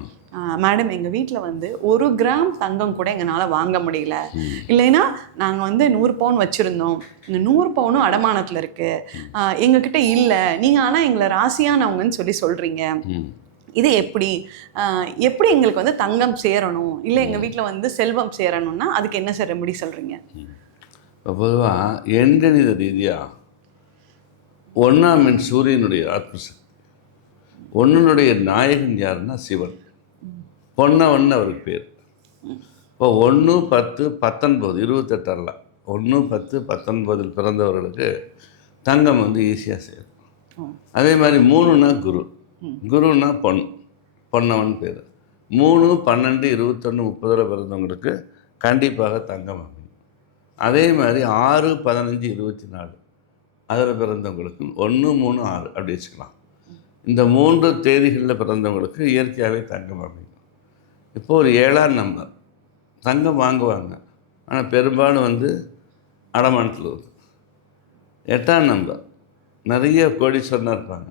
மேடம் எங்கள் வீட்டில் வந்து 1 கிராம் தங்கம் கூட எங்களால் வாங்க முடியல, இல்லைன்னா நாங்கள் வந்து 100 பவுன் வச்சுருந்தோம், இந்த 100 பவுனும் அடமானத்தில் இருக்குது, எங்ககிட்ட இல்லை, நீங்கள் ஆனால் எங்களை ராசியானவங்கன்னு சொல்கிறீங்க, இது எப்படி எப்படி எங்களுக்கு வந்து தங்கம் சேரணும், இல்லை எங்கள் வீட்டில் வந்து செல்வம் சேரணும்னா அதுக்கு என்ன சார் ரெமெடி சொல்கிறீங்க? இப்போ பொதுவாக எண்கணித ரீதியாக 1ஆம் எண் சூரியனுடைய ஆத்மசக்தி, 1னுடைய நாயகன் யாருன்னா சிவன், பொன்னவன் அவருக்கு பேர். இப்போ 1, 10, 19 28 அல்ல, 1, 10, 19 பிறந்தவர்களுக்கு தங்கம் வந்து ஈஸியாக சேரும். அதே மாதிரி 3னா குரு, குருன்னா பொன்னவன் பேர். 3, 12, 21, 30 பிறந்தவங்களுக்கு கண்டிப்பாக தங்கம் அமையும். அதே மாதிரி 6, 15, 24 அதில் பிறந்தவங்களுக்கு 1, 3, 6 அப்படி வச்சுக்கலாம். இந்த 3 தேதிகளில் பிறந்தவங்களுக்கு இயற்கையாகவே தங்கம் அமையும். இப்போது ஒரு 7ஆம் நம்பர் தங்கம் வாங்குவாங்க, ஆனால் பெரும்பாலும் வந்து அடமானத்தில் இருக்கும். 8ஆம் நம்பர் நிறைய கோடீஸ்வரனாக இருப்பாங்க,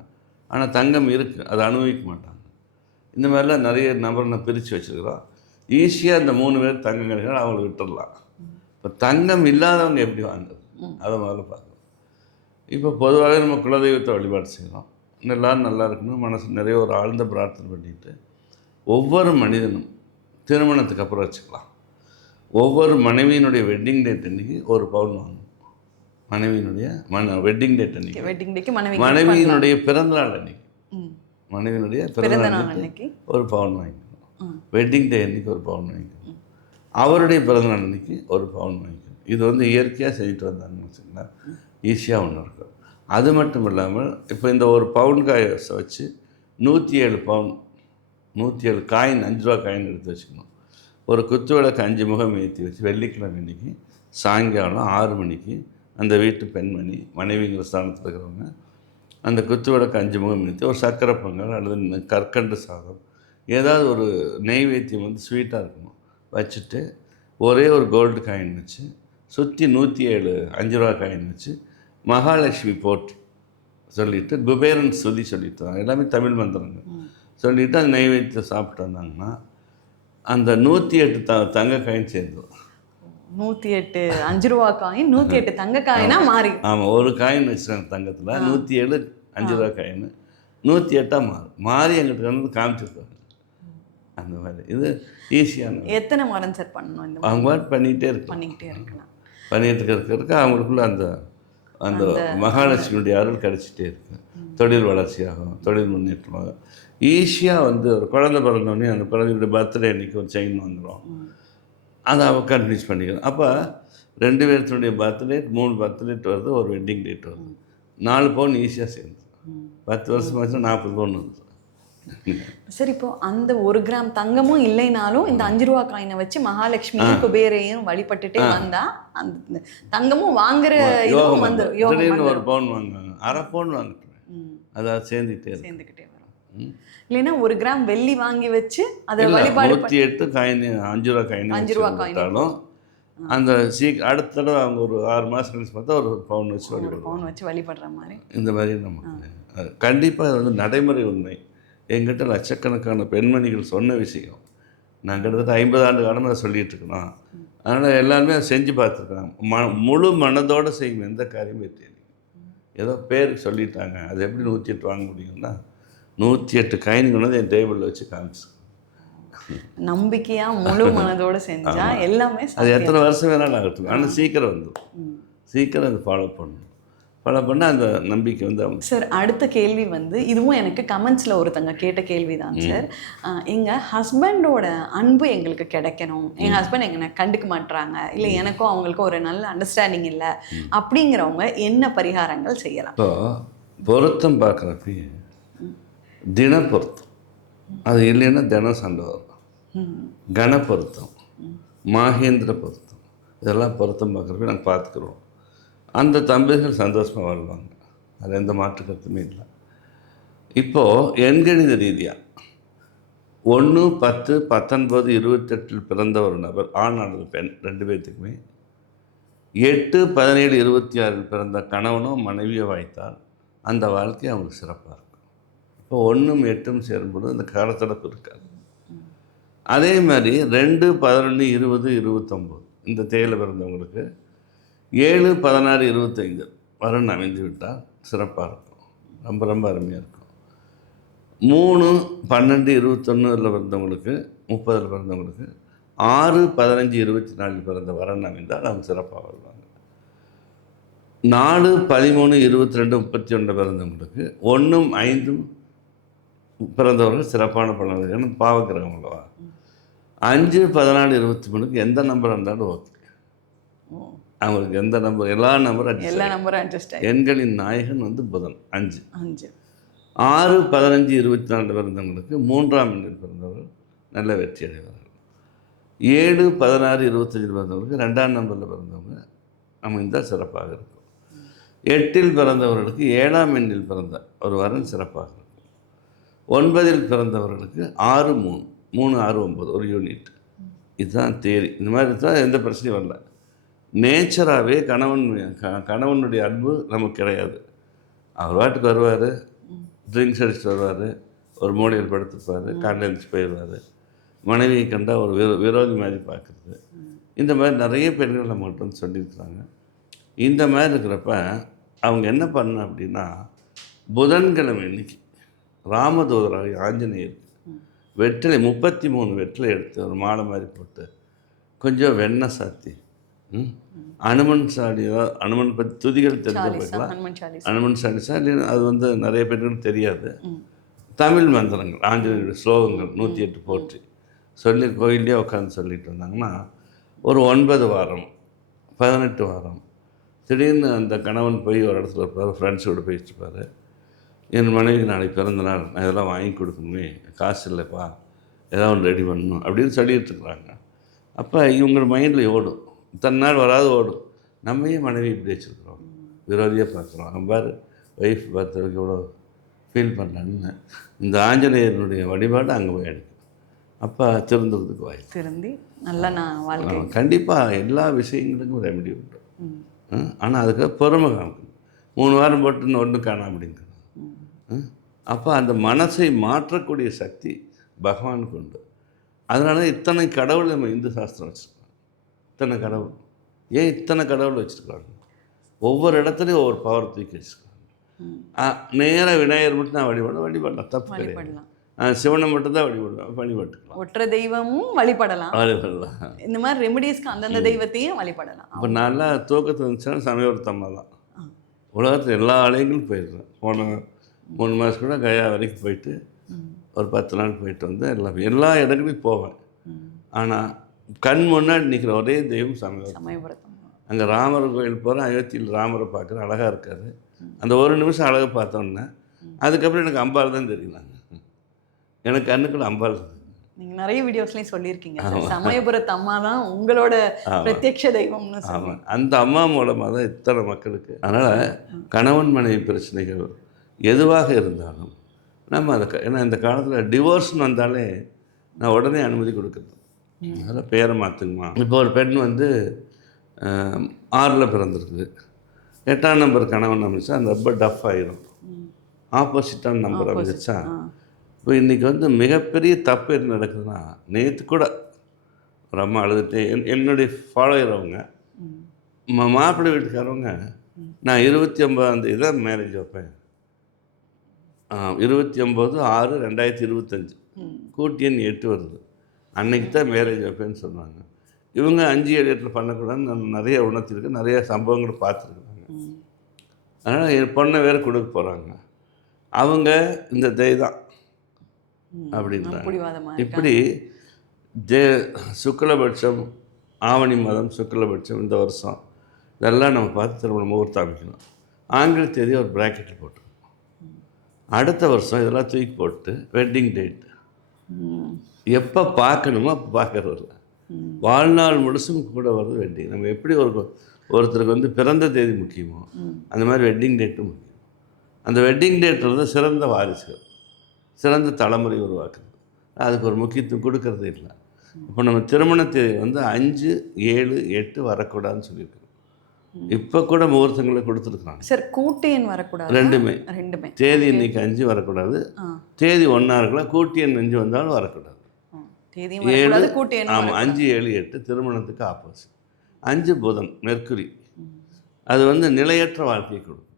ஆனால் தங்கம் இருக்குது, அதை அனுபவிக்க மாட்டாங்க. இந்த மாதிரிலாம் நிறைய நபரை நான் பிரித்து வச்சுருக்கிறோம். ஈஸியாக இந்த 3 பேர் தங்கம் கிடைக்கணும், அவங்களை விட்டுடலாம். இப்போ தங்கம் இல்லாதவங்க எப்படி வாங்குறது, அதை முதல்ல பார்க்கணும். இப்போ பொதுவாக நம்ம குலதெய்வத்தை வழிபாடு செய்கிறோம், எல்லோரும் நல்லா இருக்கணும், மனசு நிறைய ஒரு ஆழ்ந்த பிரார்த்தனை பண்ணிட்டு ஒவ்வொரு மனிதனும் திருமணத்துக்கு அப்புறம் வச்சுக்கலாம். ஒவ்வொரு மனைவியினுடைய வெட்டிங் டேட் அன்றைக்கி 1 பவுன் வாங்கணும். மனைவியினுடைய வெட்டிங் டேட் அன்றைக்கி, மனைவியினுடைய பிறந்தநாள் அன்றைக்கி, மனைவியினுடைய பிறந்தநாள் அன்றைக்கி 1 பவுன் வாங்கிக்கணும். வெட்டிங் டே அன்றைக்கி 1 பவுன் வாங்கிக்கணும். அவருடைய பிறந்தநாள் அன்றைக்கி 1 பவுன் வாங்கிக்கணும். இது வந்து இயற்கையாக செஞ்சுட்டு வந்தாங்கன்னு வச்சுங்களேன், ஈஸியாக ஒன்று இருக்கும். அது மட்டும் இல்லாமல் இப்போ இந்த 1 பவுன் காயை வச்சு 107 பவுன், 107 காயின், 5 ரூபா காயின் எடுத்து வச்சுக்கணும். ஒரு குத்து விளக்கு 5 முகம் ஏற்றி வச்சு வெள்ளிக்கிழமை அன்றைக்கி சாயங்காலம் 6 மணிக்கு அந்த வீட்டு பெண்மணி, மனைவிங்கிற ஸ்தானத்தில் இருக்கிறவங்க, அந்த குத்து விளக்கு 5 முகம் ஏற்றி ஒரு சக்கரை பொங்கல் அல்லது கற்கண்டு சாதம், ஏதாவது ஒரு நெய்வேத்தியம் வந்து ஸ்வீட்டாக இருக்கணும் வச்சுட்டு, ஒரே ஒரு கோல்டு காயின் வச்சு சுற்றி 107 5 ரூபா காயின் வச்சு மகாலட்சுமி போட்டு சொல்லிவிட்டு, குபேரன் சொல்லி சொல்லிட்டு, எல்லாமே தமிழ் மந்திரங்க சொல்லிவிட்டு அந்த நெய்வேத்தியம் சாப்பிட்டு வந்தாங்கன்னா அந்த 108 தங்க காயின் சேர்ந்துடும். 108 5 ரூபா காயின் 108 தங்க காயினா மாறி. ஆமாம், ஒரு காயின் வச்சுருக்காங்க தங்கத்தில், 107 5 ரூபா காயின் 108 மாறி எங்கிட்ட வந்து காமிச்சிருக்காங்க. அந்த மாதிரி இது ஈஸியான. எத்தனை மரம் சார் பண்ணணும் இந்த அவங்க பண்ணிகிட்டே இருக்கலாம். பண்ணிகிட்டு இருக்கிறதுக்கு அவங்களுக்குள்ள அந்த அந்த மகாலட்சுமியுடைய அருள் கிடச்சிட்டே இருக்கு. தொழில் வளர்ச்சியாகும், தொழில் முன்னேற்றமாகும். ஈஸியாக வந்து ஒரு குழந்தை பிறந்தோடனே அந்த குழந்தையுடைய பர்த்டே அன்றைக்கி ஒரு செயின் வந்துடும், அதை அவள் கன்ஃபியூஸ் பண்ணிக்கணும். அப்போ 2 பேர்த்தினுடைய பர்த்டே 3 பர்த்டே வருது, ஒரு வெட்டிங் டேட் வருது, 4 பவுன் ஈஸியாக சேர்ந்து 10 வருஷமாச்சுன்னா 40 பவுன் வருது. சரி, இப்போ அந்த 1 கிராம் தங்கமும் இல்லைனாலும் இந்த 5 ரூபா காயினை வச்சு மகாலட்சுமியும் குபேரையும் வழிபட்டுட்டே வந்தா அந்த தங்கமும் வாங்குற யோகம் வந்துடும். 1 பவுன் வாங்குவாங்க, 1/2 பவுன் வாங்கிட்டுருவேன், அதாவது சேர்ந்துக்கிட்டே வரும். இல்லைன்னா 1 கிராம் வெள்ளி வாங்கி வச்சு அதை வழிபாடு 108 காயின் 5 ரூபா காயின் 5 ரூபா காயினாலும் அந்த அடுத்த தடவை அவங்க ஒரு 6 மாதம் கழிச்சு பார்த்தா ஒரு பவுன் வச்சு வழிபடுற மாதிரி. இந்த மாதிரி நமக்கு கண்டிப்பாக அது வந்து நடைமுறை உண்மை. எங்கிட்ட லட்சக்கணக்கான பெண்மணிகள் சொன்ன விஷயம், நான் கிட்டத்தட்ட 50 ஆண்டு காலமாக சொல்லிகிட்டு இருக்கணும். அதனால் எல்லாருமே அதை செஞ்சு பார்த்துருக்காங்க. முழு மனதோடு செய்யும் எந்த காரியமும் தெரியல, ஏதோ பேருக்கு சொல்லிட்டாங்க. அது எப்படி 108 வாங்க முடியும்னா 108 காயின்கள் வந்து என் டேபிளில் வச்சு காமிச்சு நம்பிக்கையா முழு மனதோடு செஞ்சா எல்லாமே அது எத்தனை வருஷம் வேணாலும் ஆகட்டும், ஆனால் சீக்கிரம் வந்துடும். சீக்கிரம் அதை ஃபாலோ பண்ணணும். ஃபாலோ பண்ணால் அந்த நம்பிக்கை வந்து அவங்க. சார் அடுத்த கேள்வி வந்து இதுவும் எனக்கு கமெண்ட்ஸில் ஒருத்தங்க கேட்ட கேள்வி தான் சார். எங்கள் ஹஸ்பண்டோட அன்பு எங்களுக்கு கிடைக்கணும், எங்கள் ஹஸ்பண்ட் எங்களை கண்டுக்க மாட்டுறாங்க, இல்லை எனக்கும் அவங்களுக்கும் ஒரு நல்ல அண்டர்ஸ்டாண்டிங் இல்லை அப்படிங்கிறவங்க என்ன பரிகாரங்கள் செய்யலாம்? இப்போ பொருத்தம் பார்க்குறப்ப தின பொருத்தம், அது இல்லைன்னா தினம் சண்டை வரும். கன பொருத்தம், மாகேந்திர பொருத்தம், இதெல்லாம் பொருத்தம் பார்க்குறப்ப நாங்கள் பார்த்துக்குறோம். அந்த தம்பதிகள் சந்தோஷமாக வாழ்வாங்க, அது எந்த மாற்று கருத்துமே இல்லை. இப்போது எண்கணித ரீதியாக 1, 10, 19, 28 பிறந்த ஒரு நபர், ஆண் அல்லது பெண் 2 பேர்த்துக்குமே 8, 17, 26 பிறந்த கணவனோ மனைவியோ வாய்த்தால் அந்த வாழ்க்கை அவங்களுக்கு சிறப்பாக இருக்கும். அப்போ 1ம் 8ம் சேரும்போது அந்த காலத்தடப்பு இருக்காது. அதே மாதிரி 2, 11, 20, 29 இந்த தேதியில் பிறந்தவங்களுக்கு 7, 16, 25 வரன் அமைந்து விட்டால் சிறப்பாக இருக்கும். ரொம்ப ரொம்ப அருமையாக இருக்கும். 3, 12, 21 பிறந்தவங்களுக்கு 30 பிறந்தவங்களுக்கு 6, 15, 24 பிறந்த வரன் அமைந்தால் அவங்க சிறப்பாக வருவாங்க. 4, 13, 22, 31 பிறந்தவங்களுக்கு 1ம் 5ம் பிறந்தவர்கள் சிறப்பான பலன்கள். ஏன்னா பாவக்கிரகம் அல்லவா. 5, 14, 23க்கு எந்த நம்பர் இருந்தாலும் ஓகே. அவங்களுக்கு எந்த நம்பர், எல்லா நம்பரும் அட்ஜஸ்ட். எண்களின் நாயகன் வந்து புதன். 5. 6, 15, 24 பிறந்தவங்களுக்கு 3ஆம் எண்ணில் பிறந்தவர்கள் நல்ல வெற்றி அடைவார்கள். 7, 16, 25 பிறந்தவங்களுக்கு 2ஆம் நம்பரில் பிறந்தவங்க அமைந்தால் சிறப்பாக இருக்கும். 8இல் பிறந்தவர்களுக்கு 7ஆம் எண்ணில் பிறந்த ஒரு வரன் சிறப்பாக இருக்கும். 9இல் பிறந்தவர்களுக்கு 6, 3, 3, 6, 9 ஒரு யூனிட். இதுதான் தேரி. இந்த மாதிரி தான் எந்த பிரச்சனையும் வரல. நேச்சராகவே கணவனுடைய அன்பு நமக்கு கிடையாது. அவர் வாட்டுக்கு வருவார், ட்ரிங்க்ஸ் அடிச்சுட்டு வருவார், ஒரு மூலையில் படுத்துப்பார், காலையில் எழுந்துச்சு போயிடுவார். மனைவியை கண்டால் ஒரு விரோதி மாதிரி பார்க்குறது. இந்த மாதிரி நிறைய பெண்கள் நம்மகிட்ட வந்து சொல்லியிருக்கிறாங்க. இந்த மாதிரி இருக்கிறப்ப அவங்க என்ன பண்ணணும் அப்படின்னா, புதன்கிழமை அன்னைக்கு ராமதூதராக ஆஞ்சநேயருக்கு வெற்றிலை 33 வெற்றிலை எடுத்து ஒரு மாலை மாதிரி போட்டு கொஞ்சம் வெண்ணெய் சாத்தி, அனுமன் அனுமன் பற்றி துதிகள் தெரிஞ்ச பார்க்கலாம். அனுமன் சாலிசா இல்லைன்னா அது வந்து நிறைய பேருக்கு தெரியாது. தமிழ் மந்திரங்கள், ஆஞ்சநேயருடைய ஸ்லோகங்கள் 108 போற்றி சொல்லி கோயிலே உட்காந்து சொல்லிட்டு இருந்தாங்கன்னா ஒரு 9 வாரம் 18 வாரம் திடீர்னு அந்த கணவன் போய் ஒரு இடத்துல இருப்பார், ஃப்ரெண்ட்ஸோடு பேசிட்டுப்பார். என் மனைவி நாளைக்கு பிறந்த நாள், நான் இதெல்லாம் வாங்கி கொடுக்கணுமே, காசு இல்லைப்பா, ஏதாவது ஒன்று ரெடி பண்ணணும் அப்படின்னு சொல்லிட்டுருக்குறாங்க. அப்போ இவங்க மைண்டில் ஓடும், இத்தனை நாள் வராது ஓடும். நம்மையே மனைவி இப்படி வச்சுருக்குறோம், விரோதியாக பார்க்குறோம். நம்ம பாரு ஒய்ஃப் பார்த்துருக்கு இவ்வளோ ஃபீல் பண்ணான்னு இந்த ஆஞ்சநேயனுடைய வழிபாடு அங்கே போய் எடுக்கும். அப்போ திருந்துறதுக்கு வாய்ப்பு திருந்தி நல்லா நான் வாழ்க்கை கண்டிப்பாக எல்லா விஷயங்களுக்கும் ரெமெடி உண்டு. ஆனால் அதுக்கு பொறுமை காமிக்கணும். 3 வாரம் போட்டு ஒன்று காணாம அப்படிங்கிறது. அப்போ அந்த மனசை மாற்றக்கூடிய சக்தி பகவானுக்கு உண்டு. அதனால இத்தனை கடவுள் நம்ம இந்து சாஸ்திரம் வச்சுருக்கோம். இத்தனை கடவுள் ஏன் இத்தனை கடவுள் வச்சுருக்காங்க? ஒவ்வொரு இடத்துலையும் ஒவ்வொரு பவர் தூக்கி வச்சுருக்காங்க. நேராக விநாயகர் மட்டும் தான் வழிபடலாம், தப்பு கிடையாது. சிவனை மட்டும்தான் வழிபட்டுக்கலாம். ஒற்றை தெய்வமும் வழிபடலாம். இந்த மாதிரி ரெமடிஸ்க்கு அந்தந்த தெய்வத்தையும் வழிபடலாம். இப்போ நல்லா தூக்கத்தை இருந்துச்சுன்னா சமயபுரத்தம்மா தான். உலகத்தில் எல்லா ஆலயங்களும் போயிடுறேன். போன 3 மாதம் கூட கயா வரைக்கும் போயிட்டு ஒரு 10 நாள் போயிட்டு வந்து எல்லா இடங்களையும் போவேன். ஆனால் கண் முன்னாடி நிற்கிற ஒரே தெய்வம் சமயபுரத்தம்மா. அங்கே ராமர் கோயில் போகிறேன், அயோத்தியில் ராமரை பார்க்குறேன், அழகாக இருக்காரு. அந்த ஒரு நிமிஷம் அழகாக பார்த்தோன்னே அதுக்கப்புறம் எனக்கு அம்பாள் தான் தெரியலாங்க. எனக்கு கண்ணுக்குள்ள அம்பாள். நீங்கள் நிறைய வீடியோஸ்லையும் சொல்லியிருக்கீங்க, சமயபுரத்து அம்மா தான் உங்களோட பிரத்யக்ஷ தெய்வம்னு. ஆமாம், அந்த அம்மா மூலமாக தான் இத்தனை மக்களுக்கு. அதனால் கணவன் மனைவி பிரச்சனைகள் எதுவாக இருந்தாலும் நம்ம அதை ஏன்னா இந்த காலத்தில் டிவோர்ஸ்னு வந்தாலே நான் உடனே அனுமதி கொடுக்குறது. அதில் பேரை மாற்றுங்கம்மா. இப்போ ஒரு பெண் வந்து 6ல் பிறந்திருக்குது, 8ஆம் நம்பர் கணவன் அமைச்சா அந்த ரொம்ப டஃப் ஆகிடும். ஆப்போசிட்டான நம்பர் அமைச்சா இப்போ இன்றைக்கி வந்து மிகப்பெரிய தப்பு என்ன நடக்குதுன்னா, நேற்று கூட ஒரு அம்மா அழுதுட்டு என்னுடைய ஃபாலோயர் அவங்க மாப்பிள்ளை வீட்டுக்காரவங்க, நான் 29ஆம் தான் மேரேஜ் வைப்பேன், 29/6/2025 கூட்டி எண் 8 வருது, அன்னைக்கு தான் மேரேஜ் வைப்பேன்னு சொன்னாங்க. இவங்க 5, 7, 8 பண்ணக்கூடாதுன்னு நான் நிறைய உணர்த்திருக்கேன், நிறைய சம்பவங்களை பார்த்துருக்குறாங்க. அதனால் என் பொண்ணை வேறு கொடுக்க போகிறாங்க. அவங்க இந்த தெய்தான் அப்படின்றாங்க. இப்படி சுக்லபட்சம், ஆவணி மாதம் சுக்லபட்சம் இந்த வருஷம் இதெல்லாம் நம்ம பார்த்து திருமணம் முகூர்த்தம் அமைக்கணும். ஆங்கில தேதி ஒரு ப்ராக்கெட்டில் போட்டுருக்கோம். அடுத்த வருஷம் இதெல்லாம் தூக்கி போட்டு வெட்டிங் டேட் எப்போ பார்க்கணுமோ அப்போ பார்க்கறது. வாழ்நாள் முழுசும் கூட வருது வெட்டிங். நம்ம எப்படி ஒருத்தருக்கு வந்து பிறந்த தேதி முக்கியமோ அந்த மாதிரி வெட்டிங் டேட்டும் முக்கியம். அந்த வெட்டிங் டேட்டில் தான் சிறந்த வாரிசுகள், சிறந்த தலைமுறை உருவாக்குறது. அதுக்கு ஒரு முக்கியத்துவம் கொடுக்கறது இல்லை. இப்போ நம்ம திருமண தேதி வந்து 5, 7, 8 வரக்கூடாதுன்னு சொல்லியிருக்கோம். இப்போ கூட முகூர்த்தங்களை கொடுத்துருக்குறாங்க. சார் கூட்டு எண் வரக்கூடாது, ரெண்டுமே. தேதி இன்னைக்கு 5 வரக்கூடாது, தேதி ஒன்றா இருக்கலாம், கூட்டி எண் 5 வந்தாலும் வரக்கூடாது. தேதியும் வரக்கூடாது, கூட்டி எண்ணும் ஆமாம், 5, 7, 8 திருமணத்துக்கு ஆப்போசிட். 5 புதன் மெர்க்குரி, அது வந்து நிலையற்ற வாழ்க்கையை கொடுக்கும்.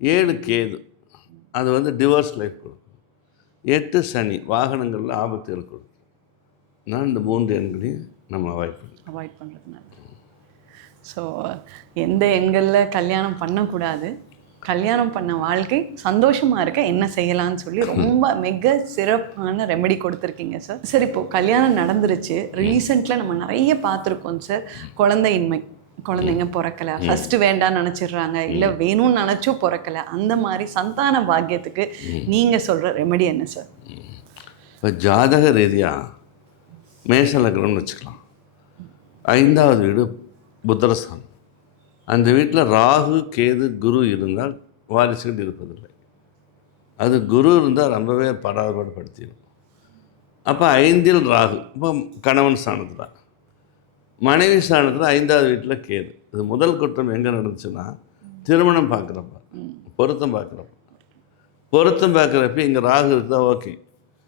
7 கேது, அது வந்து டிவோர்ஸ் லைஃப் கொடுக்கும். 8 சனி, வாகனங்களில் ஆபத்துகள் கொடுக்கும். நான் இந்த 3 எண்களையும் நம்ம அவாய்ட் பண்ணுறதுனால. ஸோ எந்த எண்களில் கல்யாணம் பண்ணக்கூடாது, கல்யாணம் பண்ண வாழ்க்கை சந்தோஷமாக இருக்க என்ன செய்யலாம்னு சொல்லி ரொம்ப மிக சிறப்பான ரெமெடி கொடுத்துருக்கீங்க சார். சார், இப்போது கல்யாணம் நடந்துருச்சு, ரீசெண்டில் நம்ம நிறைய பார்த்துருக்கோம் சார். குழந்தையின்மை, குழந்தைங்க பிறக்கலை, ஃபஸ்ட்டு வேண்டான்னு நினச்சிடுறாங்க, இல்லை வேணும்னு நினச்சும் பிறக்கலை. அந்த மாதிரி சந்தான பாக்கியத்துக்கு நீங்கள் சொல்கிற ரெமெடி என்ன சார்? இப்போ ஜாதக ரீதியாக மேஷ லக்னம்னு வச்சுக்கலாம். 5வது வீடு புத்திரஸ்தானம். அந்த வீட்டில் ராகு, கேது, குரு இருந்தால் வாரிசுகள் இருப்பதில்லை. அது குரு இருந்தால் ரொம்பவே படாதப்படுத்திடும். அப்போ 5ல் ராகு, இப்போ கணவன் ஸ்தானத்தில், மனைவி ஸ்தானத்தில் 5வது வீட்டில் கேது. இது முதல் குற்றம் எங்கே நடந்துச்சுன்னா, திருமணம் பார்க்குறப்ப, பொருத்தம் பார்க்குறப்ப இங்கே ராகு இருந்தால் ஓகே.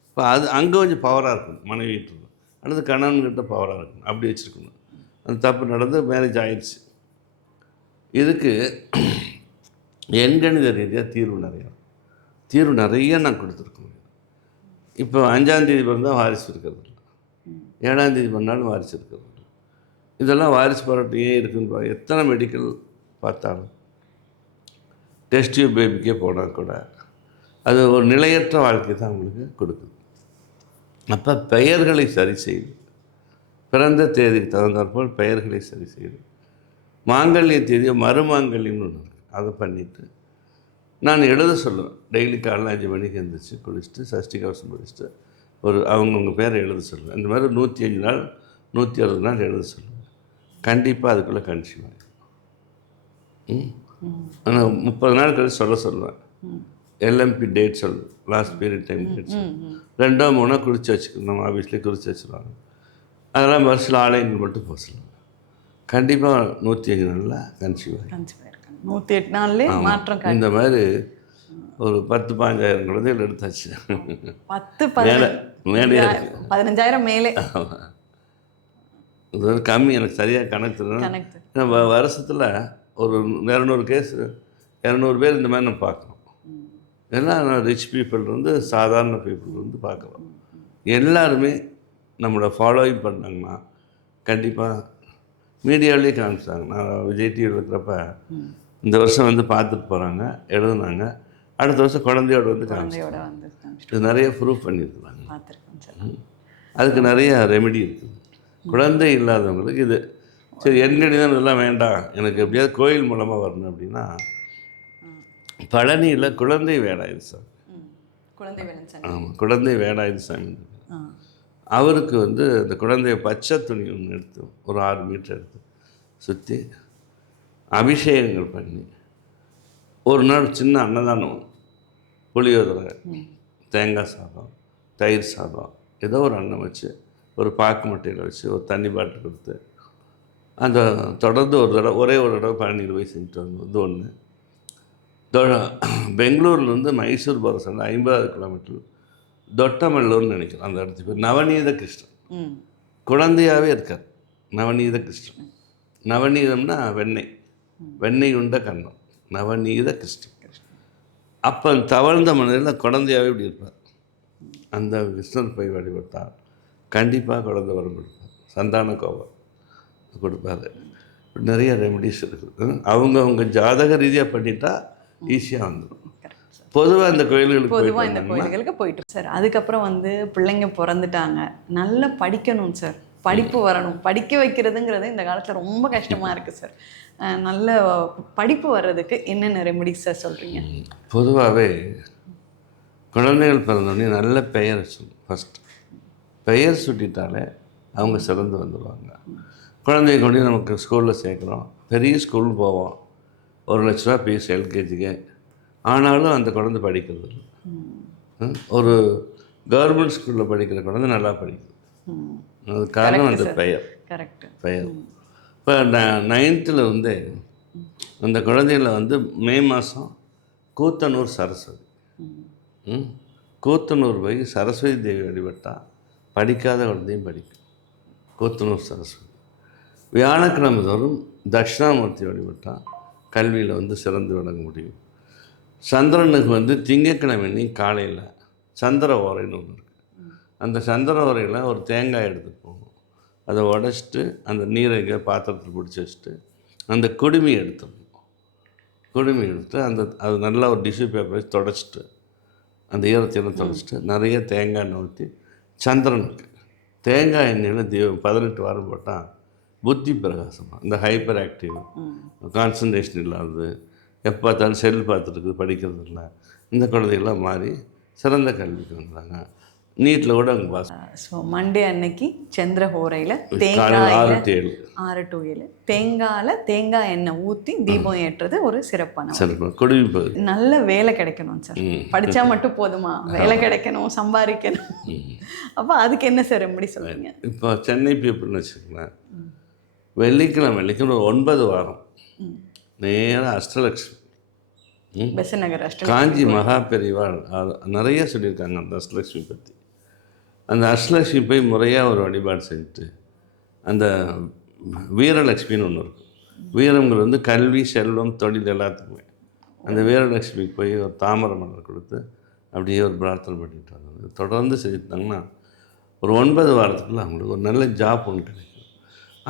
இப்போ அது அங்கே கொஞ்சம் பவராக இருக்கணும், மனைவி வீட்டில் அல்லது கணவன்கிட்ட பவராக இருக்கணும், அப்படி வச்சுருக்கணும். அந்த தப்பு நடந்து மேரேஜ் ஆயிடுச்சு. இதுக்கு எண்கணித ரீதியாக தீர்வு நிறைய நான் கொடுத்துருக்கேன். இப்போ 5ஆம் தேதி பிறந்தால் வாரிசு இருக்கிறது இல்லை, 7ஆம் தேதி பண்ணாலும் வாரிசு இருக்கிறது இல்லை. இதெல்லாம் வாரிசு போராட்டம் ஏன் இருக்குன்னு எத்தனை மெடிக்கல் பார்த்தாலும், டெஸ்ட் டியூப் பேபிக்கே போனால் கூட அது ஒரு நிலையற்ற வாழ்க்கை தான் உங்களுக்கு கொடுக்குது. அப்போ பெயர்களை சரி செய்து, பிறந்த தேதிக்கு தகுந்தாற்போல் பெயர்களை சரி செய்து, மாங்கல்ய தேதியை மறுமாங்கல்யம்னு ஒன்று இருக்குது, அதை பண்ணிவிட்டு நான் எழுத சொல்லுவேன். டெய்லி காலையில் 5 மணிக்கு எழுந்திரிச்சு குளிச்சுட்டு சஷ்டி கவசம் படிச்சுட்டு அவங்கவுங்க பேரை எழுத சொல்லுவேன். இந்த மாதிரி 105 நாள் 160 நாள் எழுத சொல்லுவேன். கண்டிப்பாக அதுக்குள்ளே கன்சியூவ் ஆகிடும். ஆனால் 30 நாள் கழிச்சு சொல்லுவேன். எல்எம்பி டேட் சொல்லு, லாஸ்ட் பீரியட் டைம் டேட் சொல்லு. 2 3 குறித்து வச்சுக்கணும், நம்ம ஆஃபீஸ்லேயே குறித்து வச்சுருவாங்க. அதெல்லாம் வருஷத்தில் ஆலயங்கள் மட்டும் போக சொல்லுவாங்க. கண்டிப்பாக 105 நாளில் கன்சீவ் ஆகிடும். 108 நாள்லேயே மாற்றம். இந்த மாதிரி ஒரு 10-15,000 குழந்தைகள் எடுத்தாச்சு. 15,000 மேலே. இது வந்து கம்மி, எனக்கு சரியாக கணக்கு தெரியல. வருஷத்தில் ஒரு 200 கேஸ் 200 பேர் இந்த மாதிரி நம்ம பார்க்குறோம். எல்லாம் ரிச் பீப்புள்லேருந்து சாதாரண பீப்புள்லேருந்து பார்க்குறோம். எல்லாருமே நம்மளை ஃபாலோயிங் பண்ணாங்கன்னா கண்டிப்பாக மீடியாவிலேயே காமிச்சாங்க. நான் விஜய் டிவியில் இருக்கிறப்ப இந்த வருஷம் வந்து பார்த்துட்டு போகிறாங்க, எழுதுனாங்க. அடுத்த வருஷம் குழந்தையோடு வந்து காமிச்சாங்க. இது நிறைய ப்ரூஃப் பண்ணியிருக்கிறாங்க. அதுக்கு நிறைய ரெமெடி இருக்குது. குழந்தை இல்லாதவங்களுக்கு இது சரி, எண்கணிதம் இதெல்லாம் வேண்டாம், எனக்கு எப்படியாவது கோயில் மூலமாக வரணும் அப்படின்னா, பழனியில் குழந்தை வேலாயுத சாமி, ஆமாம், குழந்தை வேலாயுத சாமி, அவருக்கு வந்து அந்த குழந்தைய பச்சை துணி ஒன்று எடுத்து ஒரு 6 மீட்டர் எடுத்து சுற்றி அபிஷேகங்கள் பண்ணி, ஒரு நாள் சின்ன அன்னதானம், புளியோதரை, தேங்காய் சாதம், தயிர் சாதம், ஏதோ ஒரு அன்னம் வச்சு, ஒரு பாக்கு மட்டையில் வச்சு, ஒரு தண்ணி பாட்டில் கொடுத்து, அந்த தொடர்ந்து ஒரே ஒரு தடவை பழனியில் போய் செஞ்சுட்டு வந்து ஒன்று. பெங்களூர்லேருந்து மைசூர் போகிற சொன்ன 50 கிலோமீட்டர் தொட்டமல்லூர்னு நினைக்கிறேன். அந்த இடத்துக்கு பேர் நவநீத கிருஷ்ணன். குழந்தையாகவே இருக்கார் நவநீத கிருஷ்ணன். நவநீதம்னா வெண்ணெய் உண்ட கண்ணம், நவநீத கிருஷ்ணன். அப்போ தவழ்ந்த மனிதனில் குழந்தையாகவே இப்படி இருப்பார். அந்த கிருஷ்ணன் போய் வழிபட்டால் கண்டிப்பாக குழந்தை வரம் கொடுப்பார், சந்தான கோபம் கொடுப்பார். நிறைய ரெமெடிஸ் இருக்குது. அவங்க ஜாதக ரீதியாக பண்ணிட்டா ஈஸியாக வந்துடும். பொதுவாக இந்த கோயில்களுக்கு போயிட்டு சார். அதுக்கப்புறம் வந்து பிள்ளைங்க பிறந்துட்டாங்க, நல்லா படிக்கணும் சார், படிப்பு வரணும். படிக்க வைக்கிறதுங்கிறது இந்த காலத்தில் ரொம்ப கஷ்டமாக இருக்குது சார். நல்ல படிப்பு வர்றதுக்கு என்னென்ன ரெமெடிஸ் சார் சொல்கிறீங்க? பொதுவாகவே குழந்தைகள் பிறந்தோடனே நல்ல பெயர் சொல்லணும். ஃபஸ்ட் பெயர் சுட்டிட்டாலே அவங்க சிறந்து வந்துடுவாங்க. குழந்தைய கொண்டு நமக்கு ஸ்கூலில் சேர்க்குறோம், பெரிய ஸ்கூல் போவோம், 1 லட்ச ரூபா ஃபீஸ் எல்கேஜிக்கு, ஆனாலும் அந்த குழந்தை படிக்கிறது இல்லை. ஒரு கவர்மெண்ட் ஸ்கூலில் படிக்கிற குழந்தை நல்லா படிக்குது. அது காரணம் அந்த பெயர். இப்போ 9th வந்து அந்த குழந்தைகளை வந்து மே மாதம் கூத்தனூர் சரஸ்வதி, கூத்தனூர் போய் சரஸ்வதி தேவி வழிபட்டால் படிக்காத குழந்தையும் படிக்கும். கூத்தனூர் சரஸ்வதி. வியாழக்கிழமை தோறும் தட்சிணாமூர்த்தி வழிபட்டால் கல்வியில் வந்து சிறந்து விளங்க முடியும். சந்திரனுக்கு வந்து திங்கட்கிழமை காலையில் சந்திர ஓரைன்னு ஒன்று இருக்குது. அந்த சந்திர ஓரையில் ஒரு தேங்காய் எடுத்துகிட்டு போகணும். அதை உடச்சிட்டு அந்த நீரை பாத்திரத்தில் பிடிச்சி வச்சுட்டு அந்த குடுமி எடுத்துடணும். குடுமி எடுத்து அது நல்லா ஒரு டிஷ்யூ பேப்பர் வச்சு தொடச்சிட்டு அந்த ஈரத்தையெல்லாம் தொடச்சிட்டு நிறைய தேங்காய் எண்ணெய் ஊற்றி சந்திரனுக்கு தேங்காய் எண்ணெயில் 18 வாரம் போட்டால் புத்தி பிரகாசமாக இந்த ஹைப்பர் ஆக்டிவ், கான்சன்ட்ரேஷன் இல்லாதது, எப்போ பார்த்தாலும் செல் பார்த்துட்டு படிக்கிறது இல்லை, இந்த குழந்தைகள்லாம் மாறி சிறந்த கல்விக்கு வந்துடுறாங்க. நீட்டில் கூட அவங்க பாஸ். ஸோ மண்டே அன்னைக்கு சந்திரஹோரையில் 6 to 7 6 to 7 தேங்காய் எண்ணெய் ஊற்றி தீபம் ஏற்றுறது ஒரு சிறப்பான குடுமி பகுதி. நல்ல வேலை கிடைக்கணும் சார். படித்தா மட்டும் போதுமா, வேலை கிடைக்கணும், சம்பாதிக்கணும். அப்போ அதுக்கு என்ன சார் எப்படி சொல்லுவீங்க? இப்போ சென்னை பீப்புள்னு வச்சுக்கோங்களேன், வெள்ளிக்கிழமை ஒரு 9 வாரம் நேராக அஷ்டலக்ஷ்மி பெசநகர் காஞ்சி மகா பெரிவா நிறைய சொல்லியிருக்காங்க அந்த அஷ்டலக்ஷ்மி பற்றி. அந்த அஷ்டலக்ஷ்மி போய் முறையாக ஒரு வழிபாடு செஞ்சுட்டு அந்த வீரலக்ஷ்மின்னு ஒன்று இருக்கும். வீரங்கிறது வந்து கல்வி, செல்வம், தொழில் எல்லாத்துக்குமே. அந்த வீரலக்ஷ்மிக்கு போய் ஒரு தாமரை மலர் கொடுத்து அப்படியே ஒரு பிரார்த்தனை பண்ணிட்டு வந்தாங்க. தொடர்ந்து செஞ்சுட்டாங்கன்னா ஒரு 9 வாரத்துக்குள்ளே அவங்களுக்கு ஒரு நல்ல ஜாப் ஒன்று கிடைக்கும்.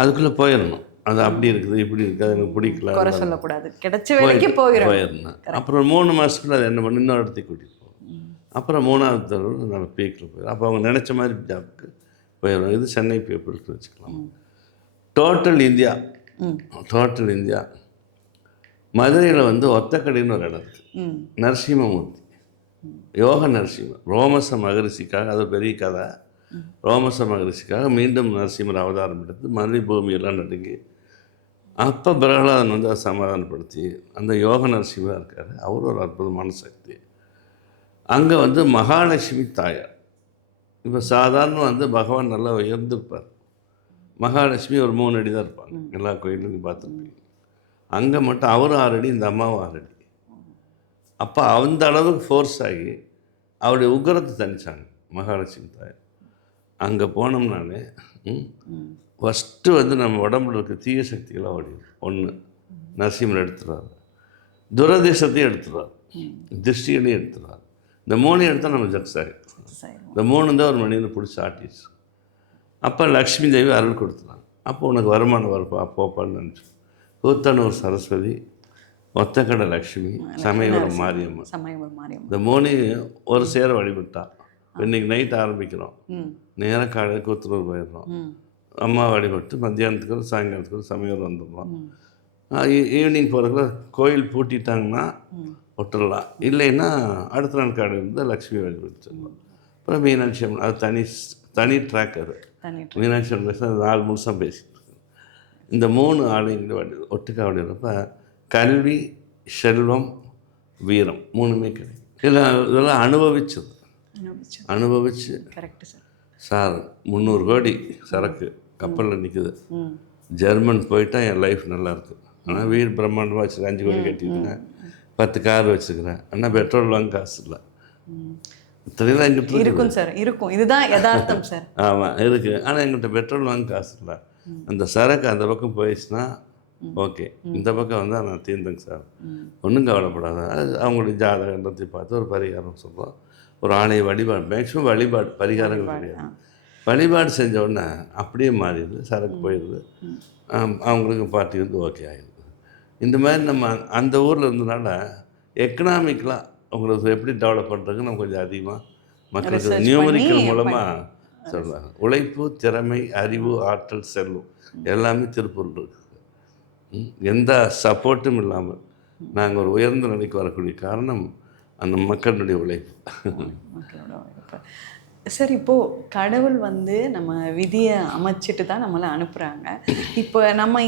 அதுக்குள்ளே போயிடணும். அது அப்படி இருக்குது, இப்படி இருக்குது, அது எனக்கு பிடிக்கல, குறை சொல்லக்கூடாது, கிடைச்ச வேலைக்கு போயிடணும். அப்புறம் 3 மாதத்துக்குள்ள அது என்ன பண்ணி இன்னொரு இடத்துக்கு கூட்டிகிட்டு போகும். அப்புறம் 3வது தடவை நம்ம பீக்கில் போயிடும். அப்போ அவங்க நினச்ச மாதிரி ஜாப்புக்கு போயிடும். இது சென்னை பீப்புளுக்கு வச்சுக்கலாம். டோட்டல் இந்தியா மதுரையில் வந்து ஒத்தக்கடைன்னு ஒரு இடம் இருக்குது. நரசிம்மமூர்த்தி யோக நரசிம்மர் ரோமச மகரிஷிக்காக, அது பெரிய கதை. ரோமச மகரிஷிக்காக மீண்டும் நரசிம்மர் அவதாரம் எடுத்து மதுரை பூமியெல்லாம் நடுங்கி அப்போ பிரகலாதன் வந்து அதை சமாதானப்படுத்தி அந்த யோக நரசிம்மராக இருக்கார். அவர் ஒரு அற்புதமான சக்தி. அங்கே வந்து மகாலட்சுமி தாயார். இப்போ சாதாரண வந்து பகவான் நல்லா உயர்ந்திருப்பார். மகாலட்சுமி ஒரு 3 அடி தான் இருப்பாங்க. எல்லா கோயிலுக்கும் பார்த்துருப்பீங்க. அங்கே மட்டும் அவர் 6 அடி, இந்த அம்மாவும் 6 அடி. அப்போ அந்த அளவுக்கு ஃபோர்ஸ் ஆகி அவருடைய உக்கரத்தை தணிச்சாங்க மகாலட்சுமி தாயார். அங்கே போனோம்னாலே ஃபஸ்ட்டு வந்து நம்ம உடம்புல இருக்க தீய சக்திகளாக ஓடிடும். 1 நரசிம்மர் எடுத்துடுவார், துரதிர்ஷ்டத்தையும் எடுத்துடுவார், திருஷ்டிகளையும் எடுத்துடுவார். இந்த 3 எடுத்தால் நம்ம ஜக்ஸ் ஆகிடும். இந்த 3 தான் ஒரு மனிதனை பிடிச்சி ஆட்டிடுச்சு. அப்போ லக்ஷ்மி தேவி அருள் கொடுத்துருவாங்க. அப்போ உனக்கு வருமானம் வரப்பா போப்பான்னு நினச்சி கூத்தனூர் சரஸ்வதி, ஒத்தக்கடை லக்ஷ்மி, சமயபுரம் மாரியம்மன், இந்த 3 ஒரு சேர வழிபட்டா. இன்றைக்கி நைட் ஆரம்பிக்கிறோம், நேராக காலையில் கூத்தனூர் போயிடுறோம். அம்மா வழிபட்டு மத்தியானத்துக்கு சாயங்காலத்துக்கு சமயம் வந்துடுறோம். ஈவினிங் போகிறதுக்குள்ள கோயில் பூட்டிட்டாங்கன்னா விட்டுடலாம். இல்லைன்னா அடுத்த நாள் காலையில் இருந்து லக்ஷ்மி வழிபட்டுருவோம். அப்புறம் மீனாட்சி அம்மன், அது தனி ட்ராக். அது மீனாட்சி அம்மன் பேச நாள் முழுசாக பேசிட்டு இருக்கு. இந்த 3 ஆலயங்களும் ஒட்டுக்கா வழிகிறப்ப கல்வி, செல்வம், வீரம் 3மே கிடைக்கும். இதெல்லாம் அனுபவிச்சு சார் 300 கோடி சரக்கு கப்பலில் நிற்குது. ஜெர்மன் போயிட்டா என் லைஃப் நல்லாயிருக்கு. ஆனால் வீடு பிரம்மாண்டமாக வச்சுருக்கேன், 5 கோடி கட்டியிருக்கேன், 10 கார் வச்சுருக்கிறேன். ஆனால் பெட்ரோல் வாங்க காசு இல்லை. இத்தனைலாம் எங்கிட்ட இருக்கும் சார், இருக்கும். இதுதான் யதார்த்தம் சார். ஆமாம் இருக்குது. ஆனால் எங்கள்கிட்ட பெட்ரோல் வாங்க காசு இல்லை. அந்த சரக்கு அந்த பக்கம் போயிடுச்சுன்னா ஓகே, இந்த பக்கம் வந்தால் நான் தீர்ந்தேங்க சார், ஒன்றும் கவலைப்படாத. அது அவங்களுடைய ஜாதகத்தை பார்த்து ஒரு பரிகாரம் சொல்கிறோம். ஒரு ஆலய வழிபாடு, மேக்ஸிமம் வழிபாடு, பரிகாரங்கள் கிடையாது. வழிபாடு செஞ்ச உடனே அப்படியே மாறிடுது, சரக்கு போயிடுது, அவங்களுக்கு பார்ட்டி வந்து ஓகே ஆகிடுது. இந்த மாதிரி நம்ம அந்த ஊரில் இருந்ததுனால எக்கனாமிக்கலாக உங்களுக்கு எப்படி டெவலப் பண்ணுறதுக்கு நம்ம கொஞ்சம் அதிகமாக மக்களுக்கு நியூமரிக்கல் மூலமாக சொல்கிறாங்க. உழைப்பு, திறமை, அறிவு, ஆற்றல், செல்வம் எல்லாமே திருப்பூரில் இருக்குது. எந்த சப்போர்ட்டும் இல்லாமல் நாங்கள் ஒரு உயர்ந்த நிலைக்கு வரக்கூடிய காரணம் அந்த மக்களுடைய உழைப்பு. சார், இப்போது கடவுள் வந்து நம்ம விதியை அமைச்சிட்டு தான் நம்மளை அனுப்புகிறாங்க. இப்போ நம்ம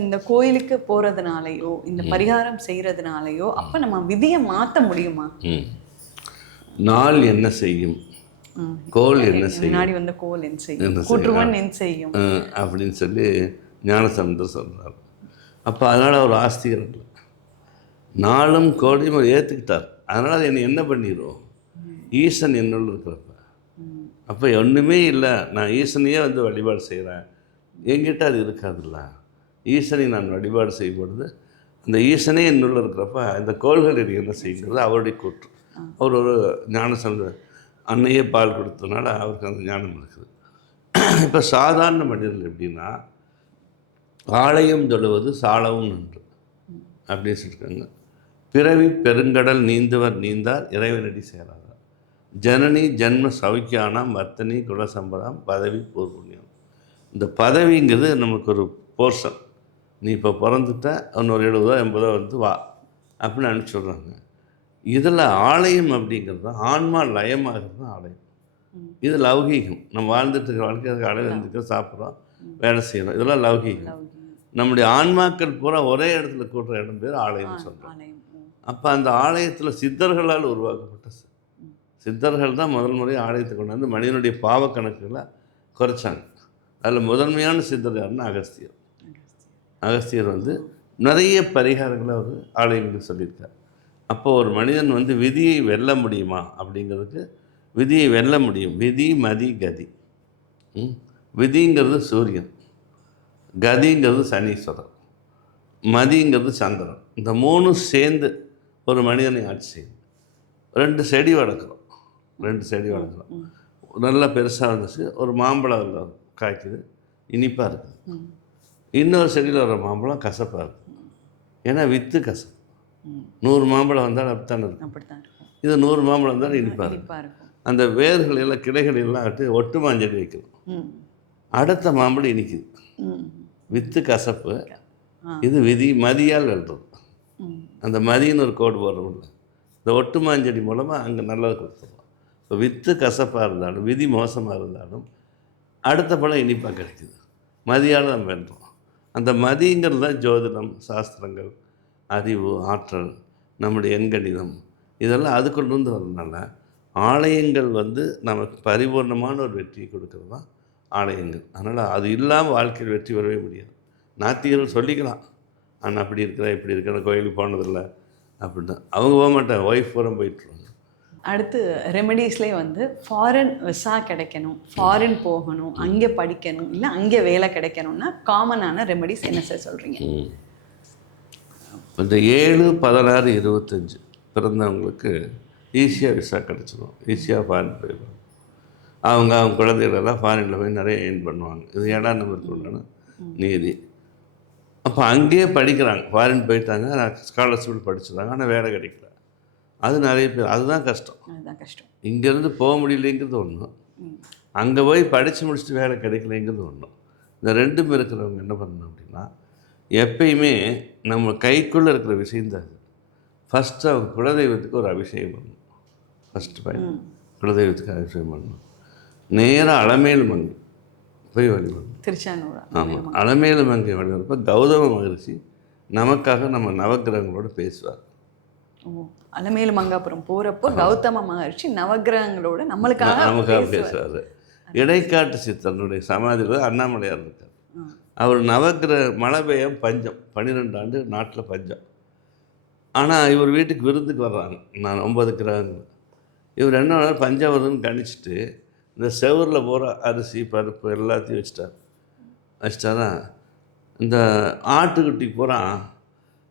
இந்த கோயிலுக்கு போகிறதுனாலையோ இந்த பரிகாரம் செய்கிறதுனாலையோ அப்போ நம்ம விதியை மாற்ற முடியுமா? நாள் என்ன செய்யும், கோல் என்ன செய்யும், முன்னாடி வந்து கோல் என்ன செய்யும், கூற்றுவன் என்ன செய்யும் அப்படின்னு சொல்லி ஞானசம்பந்தர் சொல்கிறார். அப்போ அதனால் அவர் ஆஸ்திகர் இல்லை, நாளும் கோடையும் அவர் ஏற்றுக்கிட்டார். அதனால் அது என்னை என்ன பண்ணிடும், ஈசன் என்னுள்ள இருக்கிறப்ப. அப்போ ஒன்றுமே இல்லை, நான் ஈசனையே வந்து வழிபாடு செய்கிறேன், என்கிட்ட அது இருக்காதுல்ல. ஈசனை நான் வழிபாடு செய்யும் பொழுது அந்த ஈசனே என்னுள்ள இருக்கிறப்ப இந்த கோள்கள் இது என்ன செய்கிறது அவருடைய கூற்று. அவர் ஒரு ஞான சந்த அன்னையே பால் கொடுத்ததுனால அவருக்கு அந்த ஞானம் இருக்குது. இப்போ சாதாரண மனிதர்கள் எப்படின்னா, ஆலயம் தொழுவது சாலவும் நன்று அப்படின்னு சொல்லியிருக்காங்க. பிறவி பெருங்கடல் நீந்துவர் நீந்தார் இறைவனடி சேராதார். ஜனனி ஜென்ம சௌக்கியானாம் வர்த்தனி குலசம்பதாம் பதவி பூர்வண்யம். இந்த பதவிங்கிறது நமக்கு ஒரு போர்ஷன். நீ இப்போ பிறந்துட்ட இன்னொரு 70 80 வந்து வா அப்படின்னு அனுப்பிச்சுடுறாங்க. இதில் ஆலயம் அப்படிங்கிறது ஆன்மா லயமாகிறது தான் ஆலயம். இது லௌகீகம். நம்ம வாழ்ந்துட்டு இருக்கிற வாழ்க்கை அதுக்கு ஆலயம் இருந்துக்க சாப்பிட்றோம், வேலை செய்கிறோம், இதெல்லாம் லௌகீகம். நம்முடைய ஆன்மாக்கள் பூரா ஒரே இடத்துல கூட்டுற இடம் பேர் ஆலயம்னு சொல்கிறோம். அப்போ அந்த ஆலயத்தில் சித்தர்களால் உருவாக்கப்பட்ட சித்தர்கள் தான் முதல் முறை ஆலயத்தை கொண்டாந்து மனிதனுடைய பாவ கணக்குகளை குறைச்சாங்க. அதில் முதன்மையான சித்தர் யாருன்னா அகஸ்தியர். அகஸ்தியர் வந்து நிறைய பரிகாரங்களை அவர் ஆலயங்களுக்கு சொல்லியிருக்கார். அப்போ ஒரு மனிதன் வந்து விதியை வெல்ல முடியுமா அப்படிங்கிறதுக்கு, விதியை வெல்ல முடியும். விதி மதி கதி. விதிங்கிறது சூரியன், கதிங்கிறது சனீஸ்வரர், மதிங்கிறது சந்திரன். இந்த 3 சேர்ந்து ஒரு மனிதனை ஆட்சி செய்யும். 2 செடி வளர்க்குறோம், 2 செடி வளர்க்குறோம். நல்லா பெருசாக இருந்துச்சு, ஒரு மாம்பழம் காய்க்குது, இனிப்பாக இருக்குது. இன்னொரு செடியில் வர மாம்பழம் கசப்பாக இருக்குது. ஏன்னா வித்து கசப்பு. 100 மாம்பழம் வந்தாலும் அப்படித்தானே இருக்கும். இது 100 மாம்பழம் வந்தாலும் இனிப்பாக இருக்கும். அந்த வேர்கள் எல்லாம் கிளைகள் எல்லாம் விட்டு ஒட்டு மாஞ்செடி வைக்கணும். அடுத்த மாம்பழம் இனிக்குது. வித்து கசப்பு. இது விதி மதியால் வெல்றது. அந்த மதின்னு ஒரு கோடு போடுறோம்ல, இந்த ஒட்டு மாஞ்செடி மூலமாக அங்கே நல்லது கொடுத்துருவோம். இப்போ வித்து கசப்பாக இருந்தாலும் விதி மோசமாக இருந்தாலும் அடுத்த பழம் இனிப்பாக கிடைக்குது. மதியால் நம்ம வென்றோம். அந்த மதிங்கிறது தான் ஜோதிடம், சாஸ்திரங்கள், அறிவு, ஆற்றல், நம்முடைய எண்கணிதம், இதெல்லாம் அது கொண்டு வந்து வரதுனால ஆலயங்கள் வந்து நமக்கு பரிபூர்ணமான ஒரு வெற்றியை கொடுக்கறது தான் ஆலயங்கள். அதனால் அது இல்லாமல் வாழ்க்கையில் வெற்றி வரவே முடியாது. நாத்திகர்கள் சொல்லிக்கலாம், ஆனால் அப்படி இருக்கிற இப்படி இருக்கிற கோயிலுக்கு போனதில்லை அப்படின்னா அவங்க போக மாட்டாங்க, ஒய்ஃப் பூரா போயிட்டுருவாங்க. அடுத்து ரெமெடிஸ்லேயே வந்து ஃபாரின் விசா கிடைக்கணும், ஃபாரின் போகணும், அங்கே படிக்கணும், இல்லை அங்கே வேலை கிடைக்கணும்னா காமனான ரெமெடிஸ் என்ன சார் சொல்கிறீங்க? இந்த 7, 16, 25 பிறந்தவங்களுக்கு ஈஸியாக விசா கிடச்சிடும். ஈஸியாக ஃபாரின் போயிடுவாங்க. அவங்க குழந்தைகளெல்லாம் ஃபாரினில் போய் நிறைய எர்ன் பண்ணுவாங்க. இது 7ஆம் நம்பருக்கு உண்டான நீதி. அப்போ அங்கேயே படிக்கிறாங்க, ஃபாரின் போயிட்டாங்க, ஸ்காலர்ஷிப் படிச்சுட்டாங்க, ஆனால் வேலை கிடைக்கல. அது நிறைய பேர், அதுதான் கஷ்டம். இங்கேருந்து போக முடியலைங்கிறது ஒன்று, அங்கே போய் படித்து முடிச்சுட்டு வேலை கிடைக்கலைங்கிறது ஒன்று. இந்த 2ம் இருக்கிறவங்க என்ன பண்ணணும் அப்படின்னா, எப்பயுமே நம்ம கைக்குள்ளே இருக்கிற விஷயந்தான் அது. ஃபஸ்ட்டு அவங்க குலதெய்வத்துக்கு ஒரு அபிஷேகம் பண்ணணும். ஃபஸ்ட்டு பையன் குலதெய்வத்துக்கு அபிஷேகம் பண்ணணும். நேராக அலமேலு மங்கை போய் வழிபடணும். திருச்சானூர். ஆமாம், அலமேலு மங்கை வழிபடுறப்ப கௌதம மகரிஷி நமக்காக நம்ம நவக்கிரகங்களோடு பேசுவார். அலமேலு மங்காபுரம் போகிறப்போ கௌதம மகர்ஷி நவக்கிரகங்களோட நமக்காக பேசுவார். இடைக்காட்டு சித்தனுடைய சமாதியில் அண்ணாமலையார் இருக்கார். அவர் நவக்கிரக மழை பெய்யும் பஞ்சம், 12 ஆண்டு நாட்டில் பஞ்சம். ஆனால் இவர் வீட்டுக்கு விருந்துக்கு வர்றாங்க, நான் 9 கிரகங்கள். இவர் என்ன பண்ணார், பஞ்சம் வருதுன்னு கணிச்சிட்டு இந்த செவரில் போகிற அரிசி பருப்பு எல்லாத்தையும் வச்சிட்டாரா. இந்த ஆட்டுக்குட்டி பூரா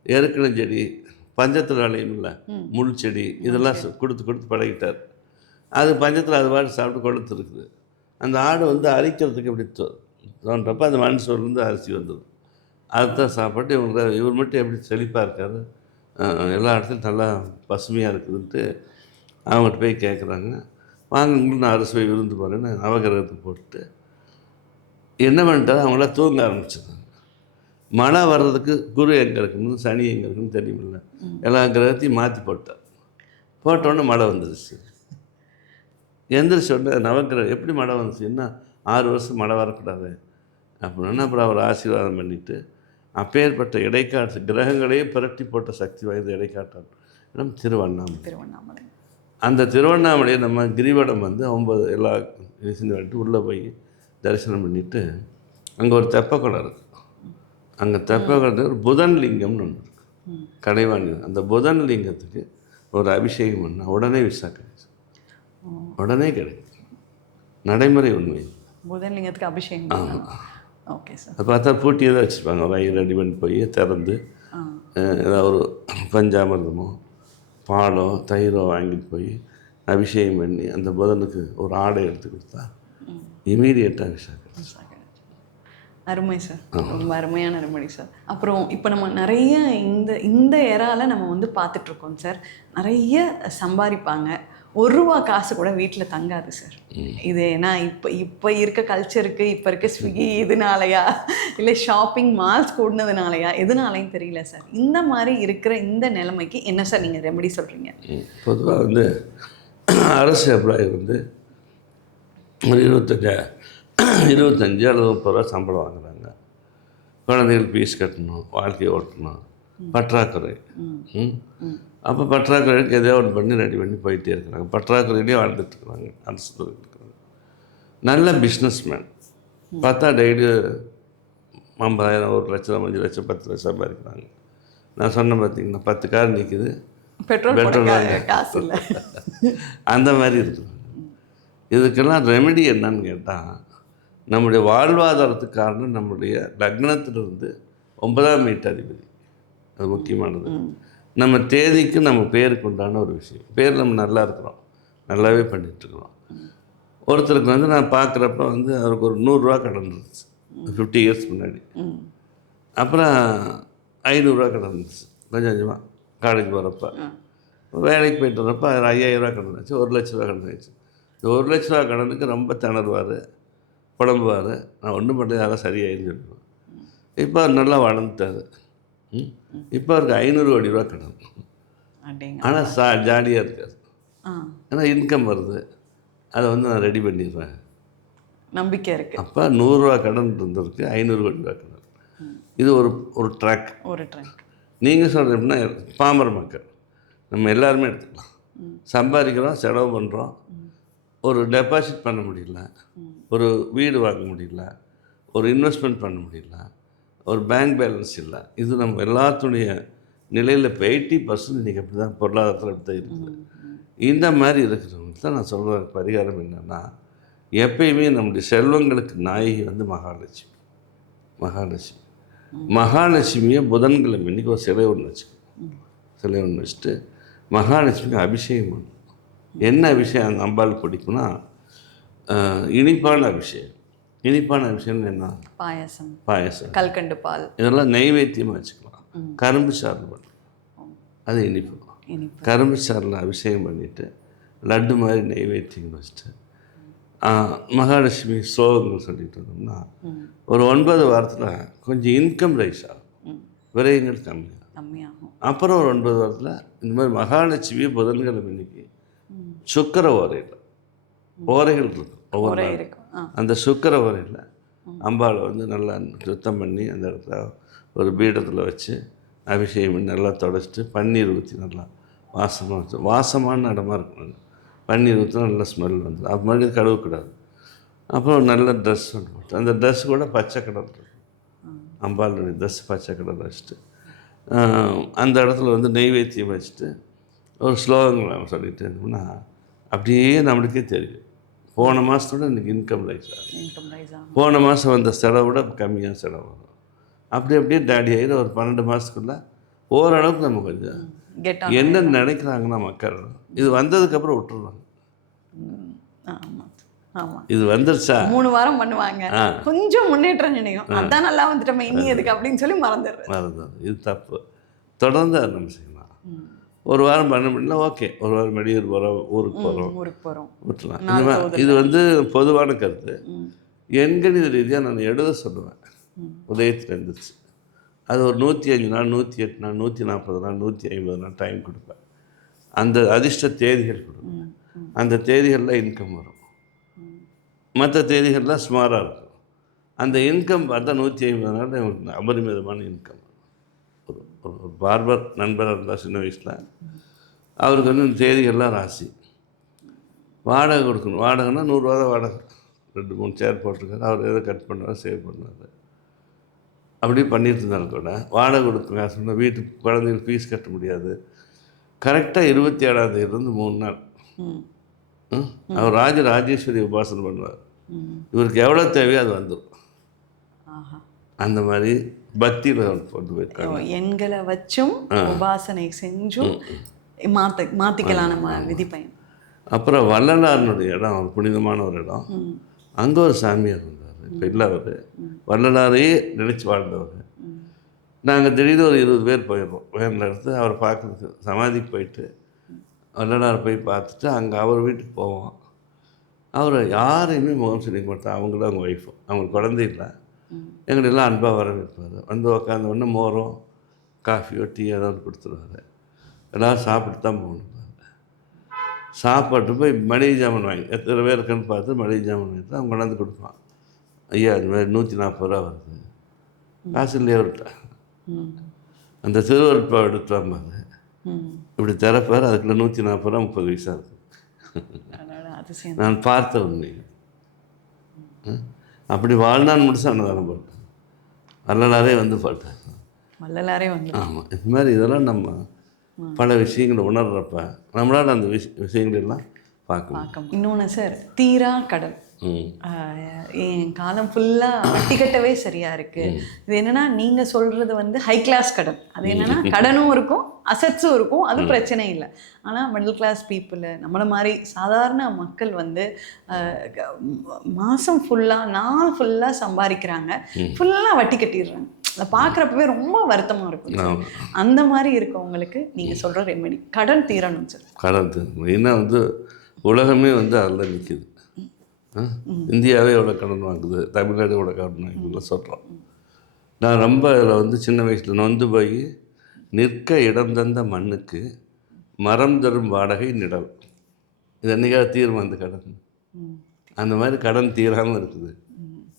எருக்கிழஞ்செடி, பஞ்சத்தில் விளையும் இல்லை முள் செடி, இதெல்லாம் கொடுத்து பழகிட்டார். அது பஞ்சத்தில் அது பாட்டு சாப்பிட்டு கொளுத்துருக்குது. அந்த ஆடு வந்து அரிக்கிறதுக்கு இப்படி தோன்றப்போ அந்த மனுஷன்லேருந்து அரிசி வந்துடும். அதுதான் சாப்பாட்டு இவர் மட்டும் எப்படி செழிப்பாக இருக்கார், எல்லா இடத்துலையும் நல்லா பசுமையாக இருக்குதுன்ட்டு அவங்ககிட்ட போய் கேட்குறாங்க. வாங்க நான் அரிசி போய் விருந்து போகிறேன்னு நவகிரகத்தை போட்டு என்ன பண்ணிட்டாரு, அவங்களாம் தூங்க ஆரம்பிச்சிருந்தாங்க. மழை வர்றதுக்கு குரு எங்கே இருக்குன்னு சனி எங்கே இருக்குன்னு தெரியுமில்ல, எல்லா கிரகத்தையும் மாற்றி போட்டோன்னே மழை வந்துடுச்சு. எந்திரிச்ச உடனே நவக்கிரகம் எப்படி மழை வந்துச்சு, என்ன 6 வருஷம் மழை வரக்கூடாது அப்படின்னா அப்புறம் அவர் ஆசீர்வாதம் பண்ணிவிட்டு அப்பேற்பட்ட இடைக்காட்டு கிரகங்களையே புரட்டி போட்ட சக்தி வாய்ந்த இடைக்காட்டார் இடம் திருவண்ணாமலை. அந்த திருவண்ணாமலையை நம்ம கிரிவலம் வந்து 9 எல்லா விஷயம் வந்துட்டு உள்ளே போய் தரிசனம் பண்ணிவிட்டு அங்கே ஒரு தெப்பக்குளம் இருக்குது. அங்கே தெப்பக்குளத்தில் ஒரு புதன் லிங்கம்னு ஒன்று இருக்குது, கடைவாணி. அந்த புதன் லிங்கத்துக்கு ஒரு அபிஷேகம் பண்ணால் உடனே விசா கிடைச்சு. உடனே கிடைக்கும். நடைமுறை உண்மை. புதன் லிங்கத்துக்கு அபிஷேகம். Okay sir. அது பார்த்தா பூட்டியே தான் வச்சுருப்பாங்க. வயிறு ரெடி பண்ணி போய் திறந்து ஏதாவது ஒரு பஞ்சாமிர்தமோ பாலோ தயிரோ வாங்கிட்டு போய் அபிஷேகம் பண்ணி அந்த புதனுக்கு ஒரு ஆடை எடுத்து கொடுத்தா இமீடியட்டாக அபிஷேகம். அருமை சார், ரொம்ப அருமையான ரெமடி சார். அப்புறம் இப்போ நம்ம நிறைய இந்த ஏரால நம்ம வந்து பார்த்துட்ருக்கோம் சார். நிறைய சம்பாதிப்பாங்க, ₹1 காசு கூட வீட்டில் தங்காது சார். இது ஏன்னா இப்போ இருக்க கல்ச்சருக்கு, இப்போ இருக்க ஸ்விக்கி இதனாலயா இல்லை ஷாப்பிங் மால்ஸ் கூடினதுனாலயா எதுனாலையும் தெரியல சார். இந்த மாதிரி இருக்கிற இந்த நிலைமைக்கு என்ன சார் நீங்கள் ரெமடி சொல்கிறீங்க? பொதுவாக வந்து அரசு எம்ப்ளாயி வந்து ஒரு 25 அல்லது 30 ரூபா சம்பளம் வாங்குறாங்க. குழந்தைகள் ஃபீஸ் கட்டணும், வாழ்க்கையை ஓட்டணும், பற்றாக்குறை. அப்போ பற்றாக்குறைக்கு எதையோ ஒன்று பண்ணி ரெடி பண்ணி போயிட்டே இருக்கிறாங்க. பற்றாக்குறையிலேயே வாழ்ந்துட்டுருக்குறாங்க. அரசு இருக்கிறாங்க. நல்ல பிஸ்னஸ்மேன் பார்த்தா டெய்லி 50,000, 1 லட்சம், 5 லட்சம், 10 லட்சம் சம்பாதிக்கிறாங்க. நான் சொன்னேன் பார்த்தீங்கன்னா 10 கார் நிற்குது, பெட்ரோல் காசு இல்லை. அந்த மாதிரி இருக்குது. இதுக்கெல்லாம் ரெமெடி என்னன்னு கேட்டால், நம்முடைய வாழ்வாதாரத்துக்கு காரணம் நம்முடைய லக்னத்திலிருந்து 9ஆம் வீட்டு அதிபதி. அது முக்கியமானது. நம்ம தேதிக்கு நம்ம பேருக்கு உண்டான ஒரு விஷயம். பேர் நம்ம நல்லா இருக்கிறோம், நல்லாவே பண்ணிகிட்ருக்குறோம். ஒருத்தருக்கு வந்து நான் பார்க்குறப்ப வந்து அவருக்கு ஒரு ₹100 கடன் இருந்துச்சு 50 இயர்ஸ் முன்னாடி. அப்புறம் ₹500 கடன் இருந்துச்சு கொஞ்சம் கொஞ்சமாக காலேஜ் போகிறப்ப. வேலைக்கு போய்ட்டு வரப்போ அதில் ₹5000 கடன் ஆச்சு, ₹1,00,000 கடன் ஆச்சு. இந்த ₹1,00,000 கடனுக்கு ரொம்ப திணறுவார், புலம்புவார். நான் ஒன்றும் பண்ணுறது அதெல்லாம் சரியாயின்னு சொல்லுவேன். இப்போ அவர் நல்லா வளர்ந்துட்டார். இப்போ அவருக்கு ₹500 கோடி கடன். ஆனால் ஜாலியாக இருக்கார். ஏன்னா இன்கம் வருது, அதை வந்து நான் ரெடி பண்ணிடுறேன், நம்பிக்கை இருக்குது. அப்போ ₹100 கடன் இருந்திருக்கு, ₹500 கோடி கடன். இது ஒரு ட்ராக். நீங்கள் சொல்கிறீங்கன்னா பாமர மக்கள் நம்ம எல்லாருமே எடுத்துக்கலாம். சம்பாதிக்கிறோம், செலவு பண்ணுறோம், ஒரு டெபாசிட் பண்ண முடியல, ஒரு வீடு வாங்க முடியல, ஒரு இன்வெஸ்ட்மெண்ட் பண்ண முடியல, ஒரு பேங்க் பேலன்ஸ் இல்லை. இது நம்ம எல்லாத்துடைய நிலையில் இப்போ 80% இன்றைக்கி அப்படி தான் பொருளாதாரத்தில் அப்படி தான் இருக்குது. இந்த மாதிரி இருக்கிறவங்களுக்கு தான் நான் சொல்கிற பரிகாரம் என்னென்னா, எப்பயுமே நம்முடைய செல்வங்களுக்கு நாயகி வந்து மகாலட்சுமி. மகாலட்சுமியை புதன்கிழமை இன்றைக்கி ஒரு சிலை ஒன்று வச்சுட்டு மகாலட்சுமிக்கு அபிஷேகம் பண்ணணும். என்ன அபிஷேகம் அந்த அம்பாள் பிடிக்கும்னா, இனிப்பான அபிஷேகம். இனிப்பான அபிஷேகம் என்ன? பாயசம், கல்கண்டு பால், இதெல்லாம் நெய்வேத்தியமாக வச்சுக்கலாம். கரும்பு சாறு பண்ணுறோம், அது இனிப்பு. கரும்பு சாறில் அபிஷேகம் பண்ணிவிட்டு லட்டு மாதிரி நெய்வேத்தியம் வச்சுட்டு மகாலட்சுமி ஸ்லோகங்கள் சொல்லிட்டு இருந்தோம்னா ஒரு 9 வாரத்தில் கொஞ்சம் இன்கம் ரைஸ் ஆகும், விரயங்கள் கம்மியாகும். அப்புறம் ஒரு 9 வாரத்தில் இந்த மாதிரி மகாலட்சுமி புதன்கிழமை இன்னைக்கு சுக்கர ஓரைகள் இருக்கும் ஒவ்வொரு. அந்த சுக்கர ஓரையில் அம்பாளை வந்து நல்லா சுத்தம் பண்ணி அந்த இடத்துல ஒரு பீடத்தில் வச்சு அபிஷேகம் பண்ணி நல்லா தொடச்சிட்டு பன்னீர் ஊற்றி நல்லா வாசமான இடமா இருக்கணும். பன்னீர் ஊற்றினா நல்லா ஸ்மெல் வந்துடும். அது மாதிரி கழுவக்கூடாது. அப்புறம் நல்ல ட்ரெஸ் ஒன்று போட்டு, அந்த ட்ரெஸ் கூட பச்சை கலர் இருக்கும். அம்பாளுடைய ட்ரெஸ் பச்சை கலர் வச்சுட்டு அந்த இடத்துல வந்து நெய்வேத்தியம் வச்சுட்டு ஒரு ஸ்லோகங்களை சொல்லிட்டு இருந்தோம்னா அப்படியே நம்மளுக்கே தெரியும் போன மாதத்தோட இன்றைக்கி இன்கம் ரைஸ் ஆகும். போன மாதம் வந்த செலவை விட கம்மியாக செலவு வரும். அப்படியே டேடி ஆகிடும். ஒரு 12 மாதத்துக்குள்ளே ஓரளவுக்கு நம்ம கொஞ்சம் என்ன நினைக்கிறாங்கன்னா மக்கள் இது வந்ததுக்கப்புறம் விட்டுருவாங்க. இது வந்துருச்சா 3 வாரம் பண்ணுவாங்க, கொஞ்சம் முன்னேற்றம் நினைக்கும், அதான் நல்லா வந்துட்டோமே இனி எதுக்கு அப்படின்னு சொல்லி மறந்துடுறேன். இது தப்பு. தொடர்ந்து அதை நம்ம செய்யலாம். ஒரு வாரம் பண்ண முடியல, ஓகே, ஒரு வாரம் வெளியூர் போகிறோம், ஊருக்கு போகிறோம், விட்டுலாம். இது வந்து பொதுவான கருத்து. எண்கணித ரீதியாக நான் எழுத சொல்லுவேன். உதயத்தில் எழுந்துருச்சு அது ஒரு 105 நாள், 108 நாள், 140 நாள், 150 நாள் டைம் கொடுப்பேன். அந்த அதிர்ஷ்ட தேதிகள் கொடுப்பேன். அந்த தேதிகளில் இன்கம் வரும், மற்ற தேதிகளில் சுமாராக இருக்கும். அந்த இன்கம் பார்த்தா 150 நாள் எனக்கு அபரிமிதமான இன்கம். ஒரு பார்பர் நண்பராக இருந்தால் சின்ன வயசில் அவருக்கு வந்து இந்த தேதிகள்லாம் ராசி. வாடகை கொடுக்கணும். வாடகைன்னா 100 ரூபா தான் வாடகை. 2-3 சேர் போட்டிருக்காரு. அவர் எதை கட் பண்ணுவார், சேவ் பண்ணுவார். அப்படி பண்ணிட்டு இருந்தாலும் கூட வாடகை கொடுக்குங்க சொன்னால் வீட்டுக்கு குழந்தைங்களுக்கு ஃபீஸ் கட்ட முடியாது. கரெக்டாக 27ஆம் தேதியிலேருந்து 3 நாள் அவர் ராஜேஸ்வரி உபாசனை பண்ணுவார். இவருக்கு எவ்வளோ தேவையோ அது வந்துடும். அந்த மாதிரி பக்தியில் கொண்டு போயிருக்காங்க. எண்களை வச்சும் உபாசனை செஞ்சும் மாற்றிக்கலாம் நம்ம விதிப்பயன். அப்புறம் வள்ளலாருடைய இடம் ஒரு புனிதமான ஒரு இடம். அங்கே ஒரு சாமியார் இருந்தார். இப்போ இல்லை அவர். வள்ளலாரையே நினச்சி வாழ்ந்தவர். நாங்கள் திடீர்னு ஒரு 20 பேர் போயிடுறோம் வேனில் எடுத்து அவரை பார்க்குறதுக்கு. சமாதிக்கு போயிட்டு வள்ளலார் போய் பார்த்துட்டு அங்கே அவர் வீட்டுக்கு போவோம். அவரை யாரையுமே முகம் சொல்லிக்க மாட்டார். அவங்களும் அவங்க ஒய்ஃபும், அவங்களுக்கு குழந்தை இல்லை. எங்களெல்லாம் அன்பாக வரவேற்பார். வந்து உட்காந்த உடனே மோரோ காஃபியோ டீ ஏதாவது கொடுத்துருவாரு. எல்லோரும் சாப்பிட்டு தான் போகணும். சாப்பாட்டு போய் மளிகை ஜாமான் வாங்கி எத்தனை பேர் இருக்குன்னு பார்த்து மளிகை ஜாமான் வாங்கிட்டு அவன் கொண்டாந்து கொடுப்பான். ஐயா அது மாதிரி 140 ரூபா வருது, காசு இல்லையே அவர்கிட்ட. அந்த திருவருட்பா எடுத்து வந்தாங்க. இப்படி திறப்பார். அதுக்குள்ள 140 ரூபா 30 பைசா இருக்குது. நான் பார்த்த உண்மை. அப்படி வாழ்நாள் முடிச்சு அன்னதானம் போட்டேன். வள்ளலாரே வந்து போட்டார். வள்ளலாரே வந்து. ஆமாம், இது மாதிரி இதெல்லாம் நம்ம பல விஷயங்களை உணர்றப்ப நம்மளால் அந்த விஷயங்களெல்லாம் பார்க்கலாம். இன்னொன்று சார், தீரா கடன். என் காலம் ஃபுல்லாக வட்டி கட்டவே சரியாக இருக்குது. இது என்னென்னா நீங்கள் சொல்கிறது வந்து ஹை கிளாஸ் கடன். அது என்னென்னா கடனும் இருக்கும், அசட்ஸும் இருக்கும், அது பிரச்சனை இல்லை. ஆனால் மிடில் கிளாஸ் பீப்புளு, நம்மளை மாதிரி சாதாரண மக்கள் வந்து மாதம் ஃபுல்லாக நாள் ஃபுல்லாக சம்பாதிக்கிறாங்க, ஃபுல்லாக வட்டி கட்டிடுறாங்க. அதை பார்க்குறப்பவே ரொம்ப வருத்தமாக இருக்கும். அந்த மாதிரி இருக்கவங்களுக்கு நீங்கள் சொல்கிற ரெமெடி கடன் தீரணும் சார். கடன் தீரணும். ஏன்னா வந்து உலகமே வந்து அதில் நிற்கிது. இந்தியாவே எவ்வளோ கடன் வாங்குது, தமிழ்நாடு எவ்வளோ கடன் வாங்குதுலாம் சொல்கிறோம். நான் ரொம்ப இதில் வந்து சின்ன வயசில் நொந்து போய் நிற்க இடம் தந்த மண்ணுக்கு மரம் தரும் வாடகை நிழல். இது என்னைக்காவது தீர்மா அந்த கடன்? அந்த மாதிரி கடன் தீராமல் இருக்குது.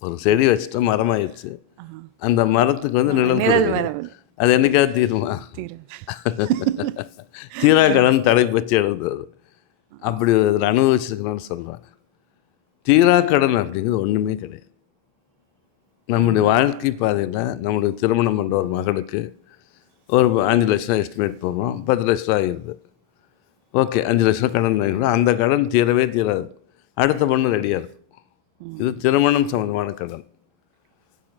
ஒரு செடி வச்சுட்டா மரம் ஆயிடுச்சு, அந்த மரத்துக்கு வந்து நிழல். அது என்னைக்காவது தீருமா? தீரா கடன் தடை வச்சு எழுதுறது. அப்படி அதில் அனுபவிச்சிருக்கணும்னு சொல்கிறேன். தீரா கடன் அப்படிங்கிறது ஒன்றுமே கிடையாது. நம்முடைய வாழ்க்கை பாதையில் நம்முடைய திருமணம் பண்ணுற ஒரு மகளுக்கு ஒரு 5 லட்ச ரூபா எஸ்டிமேட் போடுறோம், 10 லட்ச ரூபா ஆகிடுது. ஓகே, 5 லட்ச ரூபா கடன் வாங்கிடும். அந்த கடன் தீரவே தீராது. அடுத்த பொண்ணு ரெடியாக இருக்கும். இது திருமணம் சம்மந்தமான கடன்.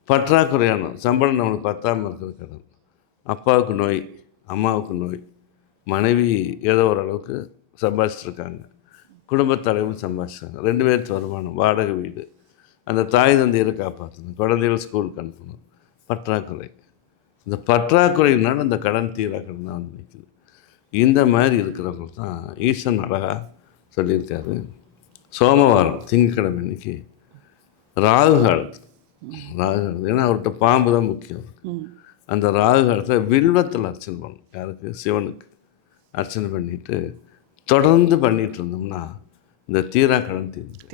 பற்றாக்குறையான சம்பளம் நம்மளுக்கு பத்தாமல் இருக்கிற கடன். அப்பாவுக்கு நோய், அம்மாவுக்கு நோய், மனைவி ஏதோ ஓரளவுக்கு சம்பாதிச்சிட்ருக்காங்க, குடும்பத்தலைவரும் சம்பாதிச்சாங்க, 2 பேருக்கு வருமானம், வாடகை வீடு, அந்த தாய் தந்தையரை காப்பாற்றணும், குழந்தைகள் ஸ்கூலுக்கு அனுப்பணும், பற்றாக்குறை. இந்த பற்றாக்குறையினால இந்த கடன் தீரா கடன் தான் வந்து நிற்குது. இந்த மாதிரி இருக்கிறவங்க தான் ஈசன் அழகாக சொல்லியிருக்காரு. சோமவாரம் திங்கட்கிழமை அன்றைக்கி ராகு காலத்தில் ஏன்னா அவர்கிட்ட பாம்பு தான் முக்கியம். அந்த ராகு காலத்தில் வில்வத்தில் அர்ச்சனை பண்ணணும். யாருக்கு? சிவனுக்கு அர்ச்சனை பண்ணிவிட்டு தொடர்ந்து பண்ணிகிட்டு இருந்தோம்னா இந்த தீரா கடன் தீர்ந்து.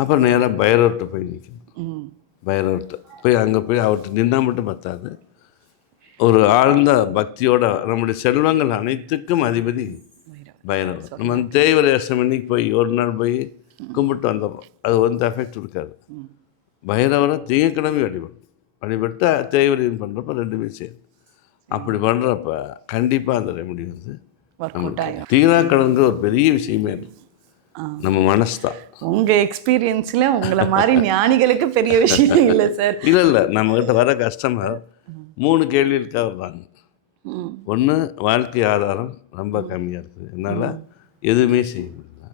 அப்புறம் நேராக பைரவர்கிட்ட போய் நிற்கணும். பைரவர்கிட்ட போய் அங்கே போய் அவர்கிட்ட நின்னால் மட்டும் பத்தாது, ஒரு ஆழ்ந்த பக்தியோட நம்முடைய செல்வங்கள் அனைத்துக்கும் அதிபதி பைரவர். நம்ம தேய்வரை அஷ்டமணிக்கு போய் ஒரு நாள் போய் கும்பிட்டு வந்துடுறோம், அது வந்து எஃபெக்ட் இருக்காது. பைரவரை திங்கக்கிழமை வழிபட்டு தேய்வரையும் பண்ணுறப்ப 2 சேரும். அப்படி பண்ணுறப்ப கண்டிப்பாக அந்த ரெமெடி வந்து தீரா கடன்கிற ஒரு பெரிய விஷயமே இல்லை, நம்ம மனசு தான். உங்கள் எக்ஸ்பீரியன்ஸில் உங்களை மாதிரி ஞானிகளுக்கு பெரிய விஷயம் இல்லை சார். இல்லை, நம்மகிட்ட வர கஸ்டமர் 3 கேள்விகளுக்காக வர்றாங்க. ஒன்று, வாழ்க்கை ஆதாரம் ரொம்ப கம்மியாக இருக்குது, என்னால் எதுவுமே செய்ய முடியல,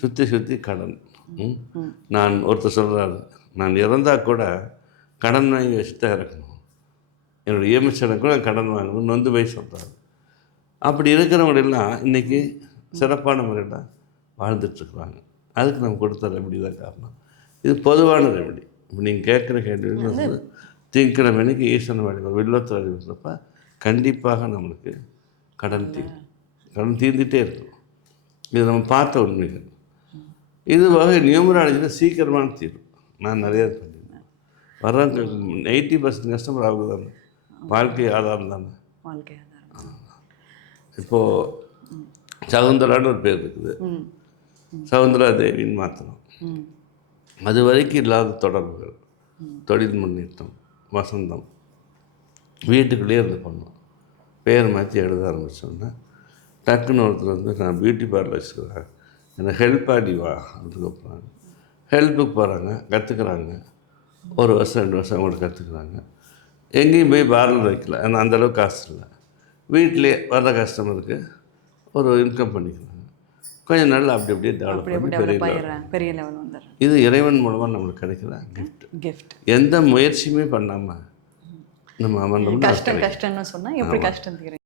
சுற்றி கடன். நான் ஒருத்தர் சொல்கிறாரு, நான் இறந்தால் கூட கடன் வாங்கி வச்சு தான் இறக்கணும், என்னோடய இஎம்எஸ் கூட கடன் வாங்கணும், நொந்து போய் சொல்கிறாரு. அப்படி இருக்கிறவங்களெல்லாம் இன்றைக்கி சிறப்பான முறையில் வாழ்ந்துட்டுருக்குறாங்க. அதுக்கு நம்ம கொடுத்த ரெமெடி தான் காரணம். இது பொதுவான ரெமெடி. இப்போ நீங்கள் கேட்குற கேள்வி வந்து திங்கக்கிழமை அன்றைக்கி ஈஸ்வரன் வழிபாடு வில்வத்தில் வழிபடுறப்ப கண்டிப்பாக நம்மளுக்கு கடன் தீர்ந்துகிட்டே இருக்கும். இது நம்ம பார்த்த உண்மைகள். இதுவாக நியூமராலஜியில் சீக்கிரமான தீர்வு. நான் நிறையா பண்ணியிருந்தேன். வர்றாங்க 80% கஸ்டமர் அவங்க தானே, வாழ்க்கை ஆதாரம் தானே. இப்போது சகுந்தரான்னு ஒரு பேர் இருக்குது, சகுந்தரா தேவின்னு மாற்றணும். அது வரைக்கும் இல்லாத தொடர்புகள், தொழில் முன்னேற்றம், வசந்தம், வீட்டுக்குள்ளேயே இருந்து பண்ணோம். பேர் மாற்றி எழுத ஆரம்பித்தோன்னா டக்குன்னு ஒருத்தர் வந்து நான் பியூட்டி பார்லர் வச்சுக்கிறேன், எனக்கு ஹெல்ப் ஆடி வா அப்படின்னு கூப்பிட்றாங்க. ஹெல்ப்புக்கு போகிறாங்க, கற்றுக்குறாங்க. 1 வருஷம் 2 வருஷம் அவங்க கற்றுக்குறாங்க. எங்கேயும் போய் பார்லர் வைக்கல, ஏன்னா அந்தளவுக்கு காசு இல்லை. வீட்டிலேயே வர்ற கஸ்டமருக்கு ஒரு இன்கம் பண்ணிக்கிறாங்க. கொஞ்சம் நாள் அப்படி அப்படியே டெவலப் பண்ணி பெரிய லெவல் வந்துடுறேன். இது இறைவன் மூலமாக நம்மளுக்கு கிடைக்கிற கிஃப்ட். எந்த முயற்சியுமே பண்ணாமல் நம்ம அமர்ந்தோம்னா கஷ்டம்னு சொன்னால் எப்படி கஷ்டம் தீரும்?